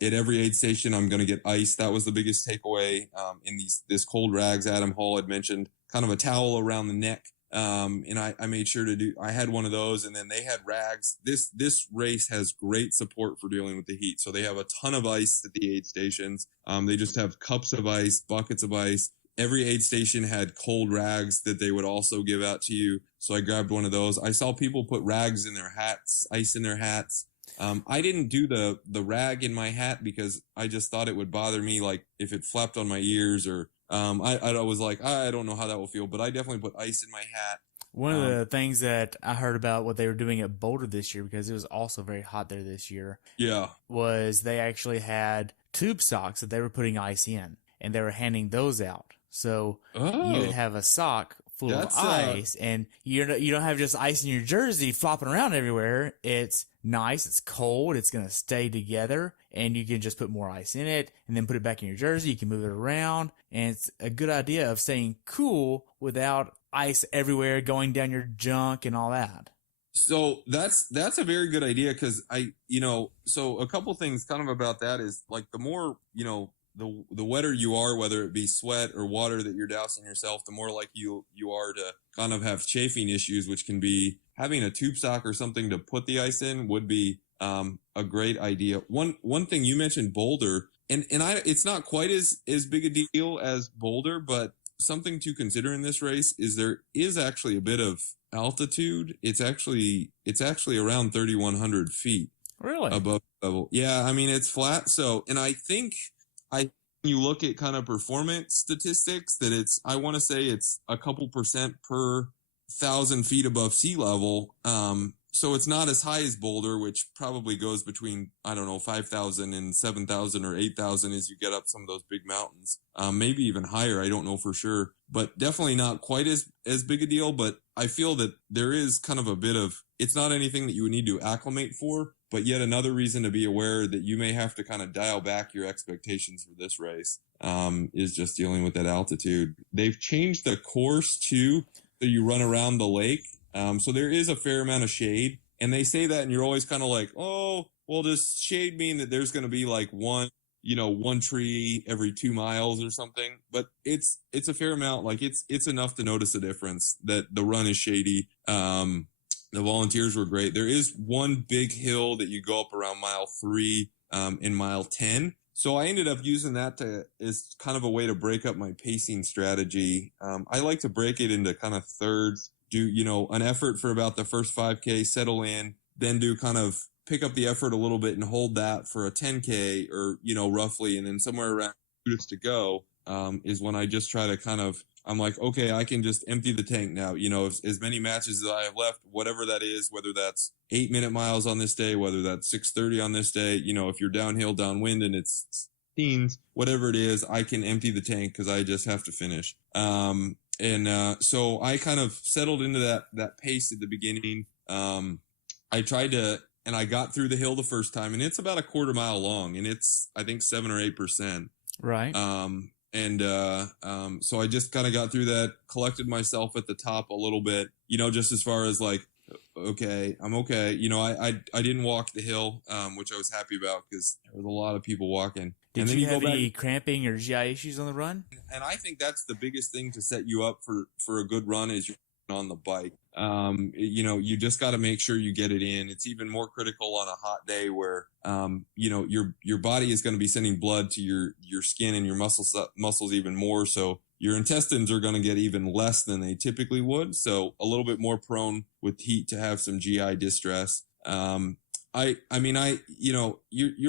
At every aid station, I'm going to get ice. That was the biggest takeaway. In this cold rags, Adam Hall had mentioned kind of a towel around the neck. And I made sure I had one of those, and then they had rags. This race has great support for dealing with the heat. So they have a ton of ice at the aid stations. They just have cups of ice, buckets of ice. Every aid station had cold rags that they would also give out to you. So I grabbed one of those. I saw people put rags in their hats, ice in their hats. I didn't do the rag in my hat because I just thought it would bother me, like if it flapped on my ears, or I was like, I don't know how that will feel, but I definitely put ice in my hat. One of the things that I heard about what they were doing at Boulder this year, because it was also very hot there this year, was they actually had tube socks that they were putting ice in, and they were handing those out. So you would have a sock full of ice, and you don't have just ice in your jersey flopping around everywhere. It's nice, it's cold, it's going to stay together, and you can just put more ice in it and then put it back in your jersey. You can move it around, and it's a good idea of staying cool without ice everywhere going down your junk and all that. So that's a very good idea, because so a couple things kind of about that is, like, the more, the wetter you are, whether it be sweat or water that you're dousing yourself, the more like you are to kind of have chafing issues, which can be having a tube sock or something to put the ice in would be a great idea. One thing you mentioned, Boulder, and it's not quite as big a deal as Boulder, but something to consider in this race is there is actually a bit of altitude. It's actually around 3,100 feet. Really? Above level. Yeah, I mean, it's flat. So, and I think you look at kind of performance statistics that I want to say it's a couple percent per 1,000 feet above sea level. so it's not as high as Boulder, which probably goes between, I don't know, 5,000 and 7,000 or 8,000 as you get up some of those big mountains. Maybe even higher. I don't know for sure, but definitely not quite as big a deal. But I feel that there is kind of a bit of, it's not anything that you would need to acclimate for, but yet another reason to be aware that you may have to kind of dial back your expectations for this race, is just dealing with that altitude. They've changed the course too, so you run around the lake. So there is a fair amount of shade, and they say that, and you're always kind of like, oh, well, does shade mean that there's going to be like one tree every 2 miles or something? But it's a fair amount. Like it's enough to notice a difference that the run is shady. The volunteers were great. There is one big hill that you go up around mile 3, in mile 10. So I ended up using that as kind of a way to break up my pacing strategy. I like to break it into kind of thirds. Do, an effort for about the first 5K, settle in, then do kind of pick up the effort a little bit and hold that for a 10K or, roughly. And then somewhere around to go, is when I just try to kind of, I'm like, okay, I can just empty the tank now. As many matches as I have left, whatever that is, whether that's 8-minute miles on this day, whether that's 6:30 on this day, if you're downhill, downwind and it's teens, whatever it is, I can empty the tank because I just have to finish. So I kind of settled into that pace at the beginning. I tried to, and I got through the hill the first time, and it's about a quarter mile long, and it's, I think, 7 or 8%. Right. So I just kind of got through that, collected myself at the top a little bit, just as far as like, okay, I'm okay. I didn't walk the hill, which I was happy about because there was a lot of people walking. Did you have any cramping or GI issues on the run? And I think that's the biggest thing to set you up for a good run is you're on the bike. You just got to make sure you get it in. It's even more critical on a hot day where, your body is going to be sending blood to your skin and your muscles even more. So your intestines are going to get even less than they typically would. So a little bit more prone with heat to have some GI distress. You're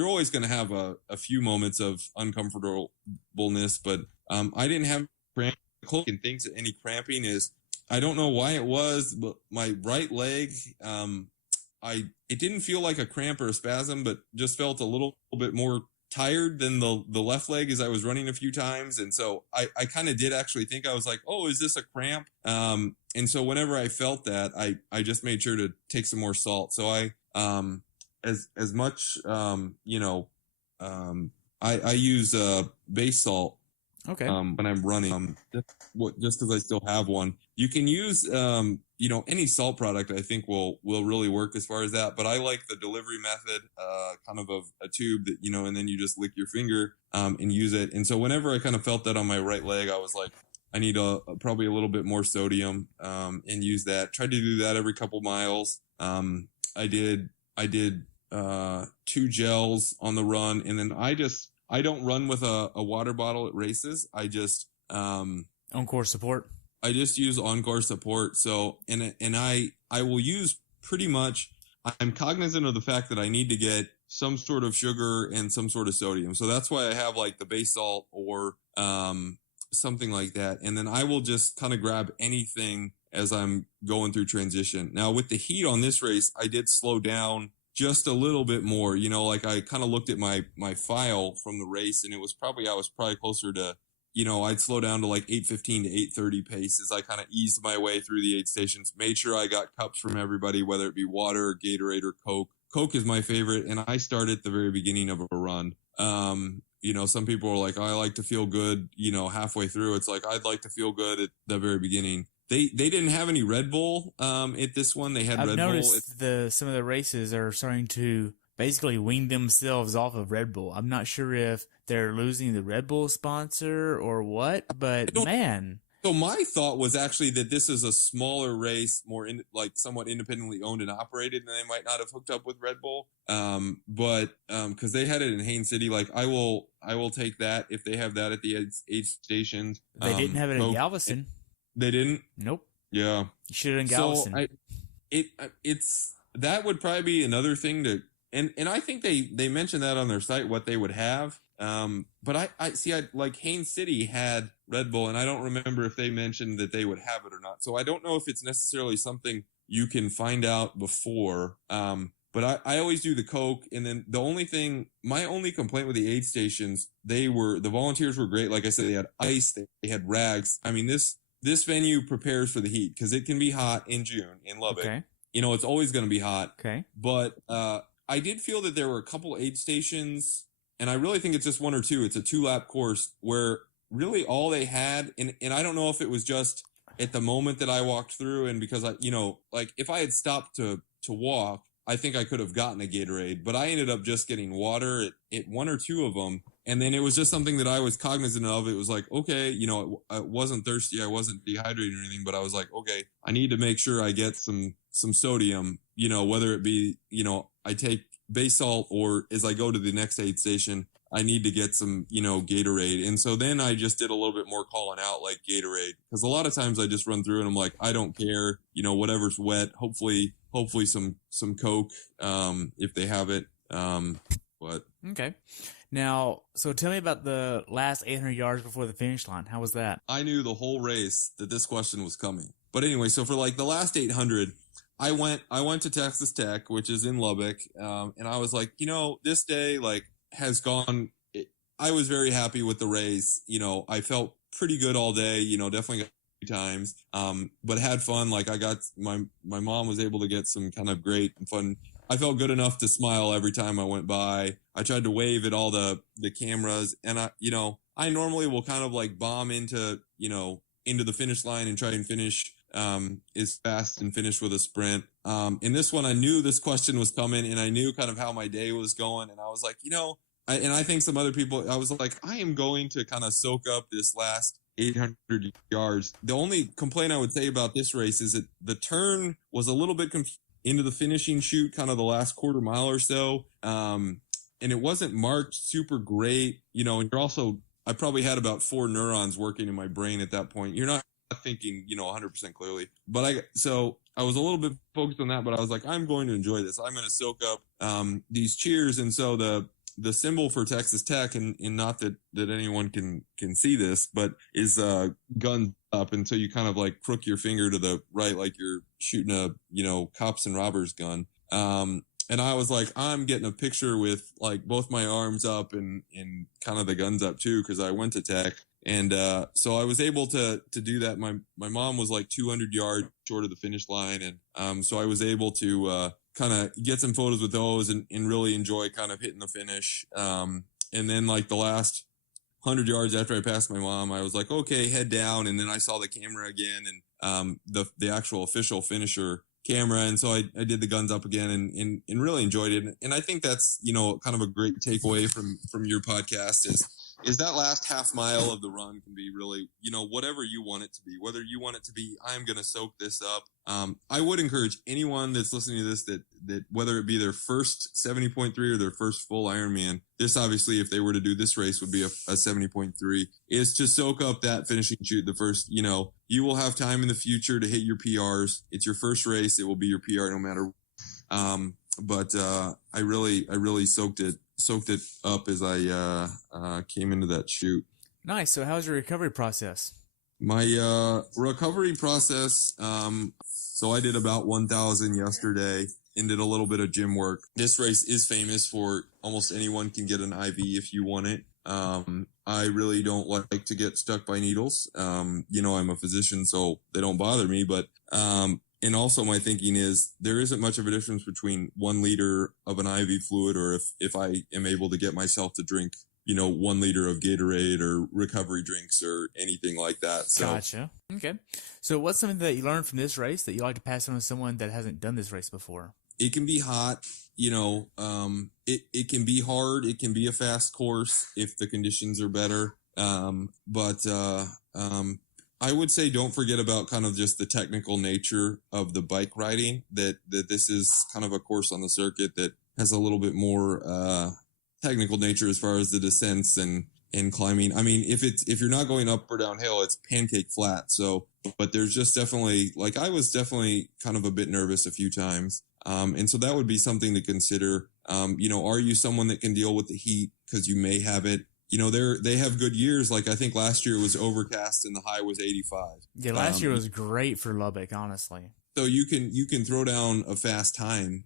always going to have a few moments of uncomfortableness, but I didn't have cramping. And thinks that any cramping is, I don't know why it was, but my right leg, it didn't feel like a cramp or a spasm, but just felt a little bit more tired than the left leg as I was running a few times. And so I kind of did actually think, I was like, oh, is this a cramp? And so whenever I felt that, I just made sure to take some more salt. So I, as much, I use base salt. Okay. When I'm running, just because I still have one. You can use, any salt product I think will really work as far as that. But I like the delivery method, kind of a tube that, and then you just lick your finger, and use it. And so whenever I kind of felt that on my right leg, I was like, I need probably a little bit more sodium, and use that. Tried to do that every couple miles. I did 2 gels on the run, and then I don't run with a water bottle at races. I just, on-course support. I just use on-course support. So, and I will use pretty much, I'm cognizant of the fact that I need to get some sort of sugar and some sort of sodium. So that's why I have like the base salt or, something like that. And then I will just kind of grab anything as I'm going through transition. Now with the heat on this race, I did slow down just a little bit more, like I kind of looked at my file from the race, and I was probably closer to, I'd slow down to like 8:15 to 8:30 pace as I kind of eased my way through the 8 stations, made sure I got cups from everybody, whether it be water or Gatorade or Coke. Coke is my favorite, and I start at the very beginning of a run. Some people are like, I like to feel good, halfway through. It's like, I'd like to feel good at the very beginning. They didn't have any Red Bull at this one. They had Red Bull. I've noticed some of the races are starting to basically wean themselves off of Red Bull. I'm not sure if they're losing the Red Bull sponsor or what, but man. So my thought was actually that this is a smaller race, more somewhat independently owned and operated, and they might not have hooked up with Red Bull. But because they had it in Haines City, like I will take that if they have that at the aid stations. They didn't have it in Galveston. They didn't? Nope. Yeah. You should have in Galveston. So it's that would probably be another thing to, and I think they mentioned that on their site, what they would have. But I see, like Haines City had Red Bull, and I don't remember if they mentioned that they would have it or not. So I don't know if it's necessarily something you can find out before. But I always do the Coke. And then my only complaint with the aid stations, the volunteers were great. Like I said, they had ice, they had rags. I mean, this venue prepares for the heat because it can be hot in June in Lubbock. Okay. It's always going to be hot. Okay. But I did feel that there were a couple aid stations, and I really think it's just one or two. It's a 2-lap course where really all they had, and I don't know if it was just at the moment that I walked through, and because like if I had stopped to walk, I think I could have gotten a Gatorade, but I ended up just getting water at one or two of them. And then it was just something that I was cognizant of. It was like, okay, I wasn't thirsty. I wasn't dehydrated or anything, but I was like, okay, I need to make sure I get some sodium, whether it be, I take base salt, or as I go to the next aid station, I need to get some, Gatorade. And so then I just did a little bit more calling out like Gatorade, because a lot of times I just run through and I'm like, I don't care, whatever's wet, hopefully some Coke, if they have it. But okay. Now, so tell me about the last 800 yards before the finish line. How was that? I knew the whole race that this question was coming. But anyway, so for like the last 800, I went to Texas Tech, which is in Lubbock, and I was like, this day like has gone. I was very happy with the race. I felt pretty good all day. Definitely got 3 times, but had fun. Like I got my mom was able to get some kind of great and fun. I felt good enough to smile every time I went by. I tried to wave at all the cameras, and I normally will kind of like bomb into the finish line and try and finish as fast and finish with a sprint. In this one, I knew this question was coming, and I knew kind of how my day was going, and I was like, I think some other people, I was like, I am going to kind of soak up this last 800 yards. The only complaint I would say about this race is that the turn was a little bit into the finishing chute, kind of the last quarter mile or so. And it wasn't marked super great, and you're also, I probably had about 4 neurons working in my brain at that point. You're not thinking, 100% clearly, but so I was a little bit focused on that, but I was like, I'm going to enjoy this. I'm going to soak up, these cheers. And so the symbol for Texas Tech, and not that anyone can see this, but is guns up. And so you kind of like crook your finger to the right, like you're shooting a, cops and robbers gun. And I was like, I'm getting a picture with like both my arms up and kind of the guns up too, because I went to Tech. And so I was able to do that. My mom was like 200 yards short of the finish line. And so I was able to kind of get some photos with those and really enjoy kind of hitting the finish. And then like the last 100 yards after I passed my mom, I was like, okay, head down. And then I saw the camera again, and the actual official finisher camera. And so I did the guns up again and really enjoyed it. And I think that's, kind of a great takeaway from your podcast is that last half mile of the run can be really, whatever you want it to be, whether you want it to be, I'm going to soak this up. I would encourage anyone that's listening to this that whether it be their first 70.3 or their first full Ironman, this obviously, if they were to do this race, would be a 70.3, is to soak up that finishing chute. The first, you will have time in the future to hit your PRs. It's your first race. It will be your PR no matter. But I really soaked it up as I came into that chute. Nice. So how's your recovery process? My recovery process, so I did about 1,000 yesterday and did a little bit of gym work. This race is famous for almost anyone can get an IV if you want it. I really don't like to get stuck by needles. I'm a physician, so they don't bother me, but and also my thinking is there isn't much of a difference between 1 liter of an IV fluid or if I am able to get myself to drink, 1 liter of Gatorade or recovery drinks or anything like that. So, gotcha. Okay. So what's something that you learned from this race that you like to pass on to someone that hasn't done this race before? It can be hot, it can be hard. It can be a fast course if the conditions are better. But I would say don't forget about kind of just the technical nature of the bike riding, that this is kind of a course on the circuit that has a little bit more technical nature as far as the descents and climbing. I mean, if you're not going up or downhill, it's pancake flat. So, but there's just definitely, like I was definitely kind of a bit nervous a few times. And so that would be something to consider. Are you someone that can deal with the heat? Because you may have it. They have good years. Like I think last year was overcast and the high was 85. Yeah, last year was great for Lubbock, honestly. So you can throw down a fast time,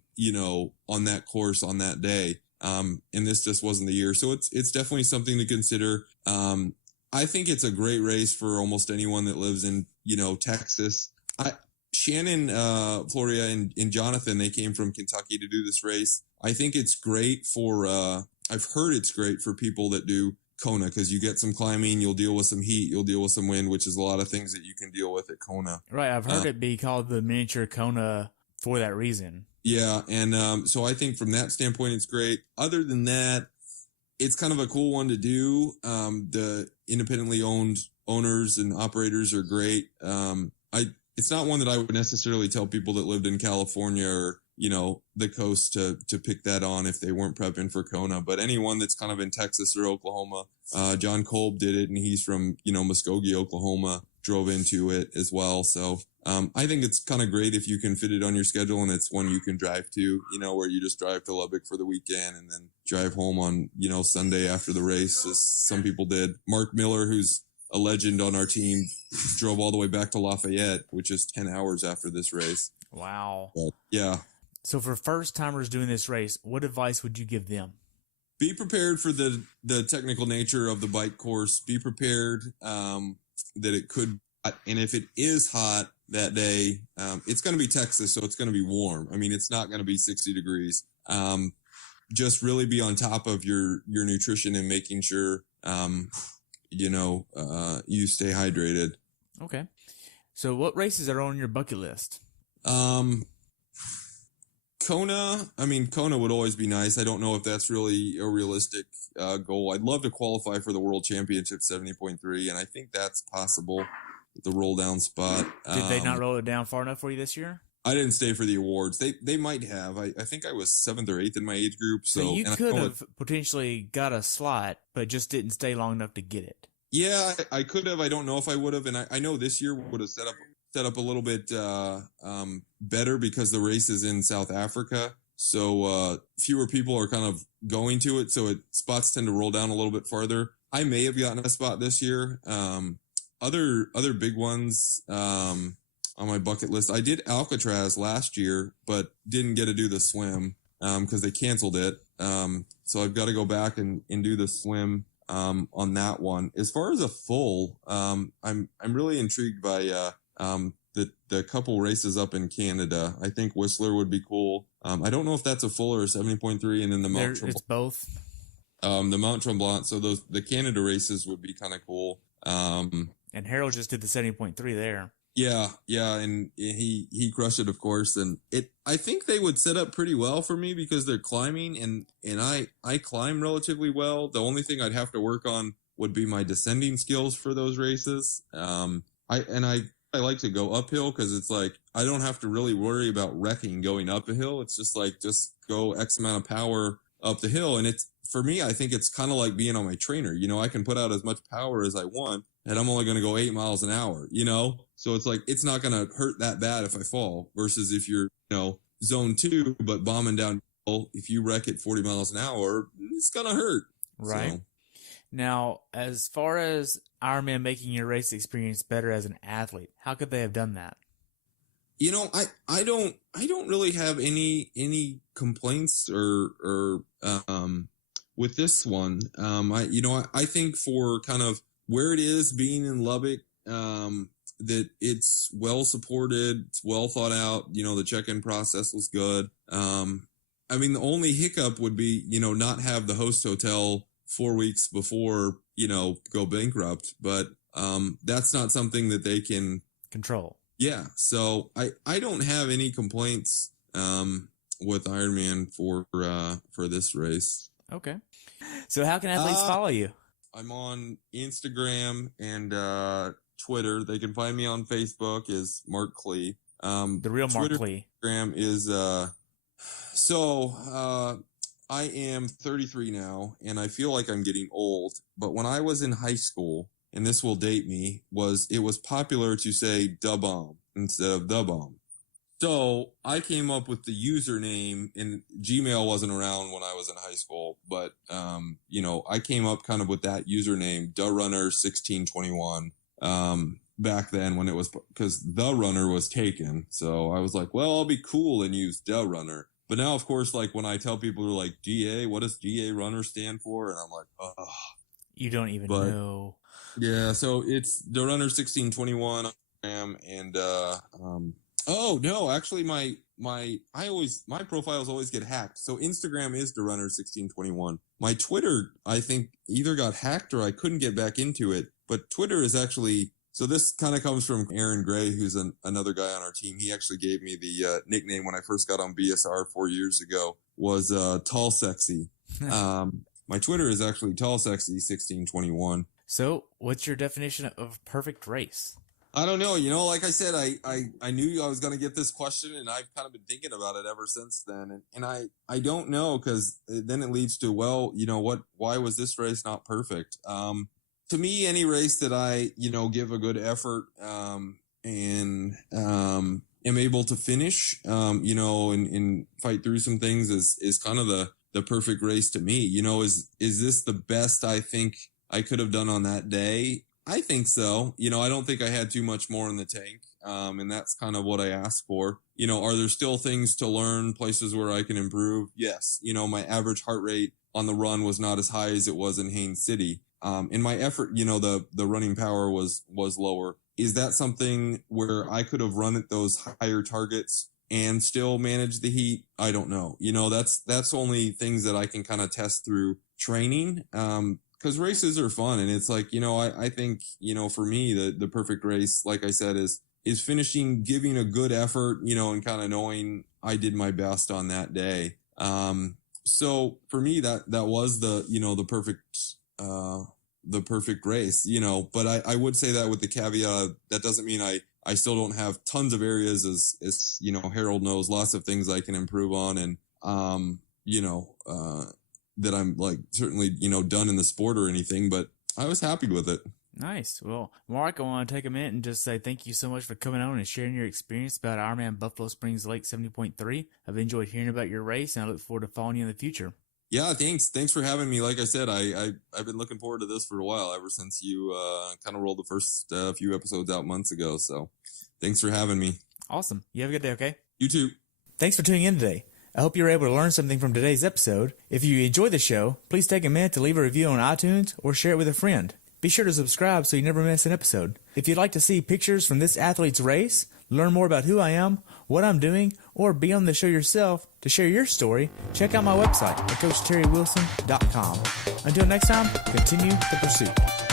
on that course on that day. And this just wasn't the year. So it's definitely something to consider. I think it's a great race for almost anyone that lives in, Texas. Shannon, Floria, and Jonathan, they came from Kentucky to do this race. I think it's great for, I've heard it's great for people that do Kona, because you get some climbing, you'll deal with some heat, you'll deal with some wind, which is a lot of things that you can deal with at Kona. Right. I've heard it be called the miniature Kona for that reason. Yeah. And so I think from that standpoint, it's great. Other than that, it's kind of a cool one to do. The independently owned owners and operators are great. It's not one that I would necessarily tell people that lived in California or, the coast to pick that on if they weren't prepping for Kona. But anyone that's kind of in Texas or Oklahoma, John Kolb did it, and he's from, Muskogee, Oklahoma, drove into it as well. So I think it's kind of great if you can fit it on your schedule, and it's one you can drive to, where you just drive to Lubbock for the weekend and then drive home on, Sunday after the race, as some people did. Mark Miller, who's a legend on our team, drove all the way back to Lafayette, which is 10 hours after this race. Wow. But, yeah. So for first timers doing this race, what advice would you give them? Be prepared for the technical nature of the bike course. Be prepared that it could, and if it is hot that day, it's going to be Texas, so it's going to be warm. I mean, it's not going to be 60 degrees. Just really be on top of your nutrition and making sure, you stay hydrated. Okay. So what races are on your bucket list? Kona would always be nice. I don't know if that's really a realistic goal. I'd love to qualify for the World Championship 70.3, and I think that's possible with the roll down spot. Did they not roll it down far enough for you this year? I didn't stay for the awards. They might have. I think I was 7th or 8th in my age group. So you could have potentially got a slot, but just didn't stay long enough to get it. Yeah, I could have. I don't know if I would have. And I know this year would have set up a little bit better because the race is in South Africa. So fewer people are kind of going to it. So spots tend to roll down a little bit farther. I may have gotten a spot this year. Other big ones on my bucket list. I did Alcatraz last year, but didn't get to do the swim because they canceled it. So I've got to go back and do the swim on that one. As far as a full, I'm really intrigued by the couple races up in Canada. I think Whistler would be cool. I don't know if that's a full or a 70.3, and then the Mount Tremblant. It's both. The Mount Tremblant. So the Canada races would be kind of cool. And Harold just did the 70.3 there. Yeah, and he crushed it, of course. And I think they would set up pretty well for me because they're climbing, and I climb relatively well. The only thing I'd have to work on would be my descending skills for those races. I like to go uphill because it's like I don't have to really worry about wrecking going up a hill. It's just go X amount of power up the hill. And it's, for me, I think it's kind of like being on my trainer. I can put out as much power as I want, and I'm only going to go 8 miles an hour, So it's like, it's not going to hurt that bad if I fall versus if you're, zone 2, but bombing down, if you wreck at 40 miles an hour, it's going to hurt. Right. So. Now, as far as Ironman making your race experience better as an athlete, how could they have done that? I don't really have any complaints or with this one. I think for kind of where it is being in Lubbock, that it's well supported, it's well thought out. The check-in process was good. The only hiccup would be, not have the host hotel 4 weeks before, go bankrupt, but that's not something that they can control. Yeah. So I don't have any complaints with Ironman for this race. Okay. So how can athletes follow you? I'm on Instagram and Twitter. They can find me on Facebook as Mark Clee. The real Mark Clee. Instagram is I am 33 now, and I feel like I'm getting old. But when I was in high school, and this will date me, it was popular to say "da bomb" instead of "the bomb." So I came up with the username, and Gmail wasn't around when I was in high school, but I came up kind of with that username, "da runner 1621." back then when it was, because the runner was taken. So I was like, well, I'll be cool and use the runner. But now, of course, like when I tell people, they're like, GA, what does GA runner stand for? And I'm like, oh. You don't even know. Yeah, so it's the runner 1621 and oh no, actually my profiles always get hacked. So Instagram is the runner 1621. My Twitter, I think, either got hacked or I couldn't get back into it. But Twitter is actually, so this kind of comes from Aaron Gray, who's another guy on our team. He actually gave me the nickname when I first got on BSR 4 years ago, was Tall Sexy. My Twitter is actually Tall Sexy 1621. So what's your definition of perfect race? I don't know. You know, like I said, I knew I was going to get this question, and I've kind of been thinking about it ever since then. And I don't know, because then it leads to, well, you know what, why was this race not perfect? To me, any race that I, you know, give a good effort, and am able to finish, you know, and fight through some things is kind of the perfect race to me. You know, is this the best I think I could have done on that day? I think so. You know, I don't think I had too much more in the tank. And that's kind of what I asked for. You know, are there still things to learn, places where I can improve? Yes. You know, my average heart rate on the run was not as high as it was in Haines City. In my effort, you know, the running power was lower. Is that something where I could have run at those higher targets and still manage the heat? I don't know. You know, that's only things that I can kind of test through training. Because races are fun, and it's like, you know, I think, you know, for me, the perfect race, like I said, is finishing, giving a good effort, you know, and kind of knowing I did my best on that day. So for me, that was the, you know, the perfect race, you know. But I would say that with the caveat, that doesn't mean I still don't have tons of areas, as you know, Harold knows, lots of things I can improve on, and you know, that I'm like certainly, you know, done in the sport or anything, but I was happy with it. Nice. Well, Mark, I want to take a minute and just say thank you so much for coming on and sharing your experience about Ironman Buffalo Springs Lake 70.3. I've enjoyed hearing about your race, and I look forward to following you in the future. Yeah, thanks for having me. Like I said, I've been looking forward to this for a while, ever since you kind of rolled the first few episodes out months ago. So thanks for having me. Awesome. You have a good day, okay? You too. Thanks for tuning in today. I hope you were able to learn something from today's episode. If you enjoyed the show, please take a minute to leave a review on iTunes or share it with a friend. Be sure to subscribe so you never miss an episode. If you'd like to see pictures from this athlete's race, learn more about who I am, what I'm doing, or be on the show yourself to share your story, check out my website at CoachTerryWilson.com. Until next time, continue the pursuit.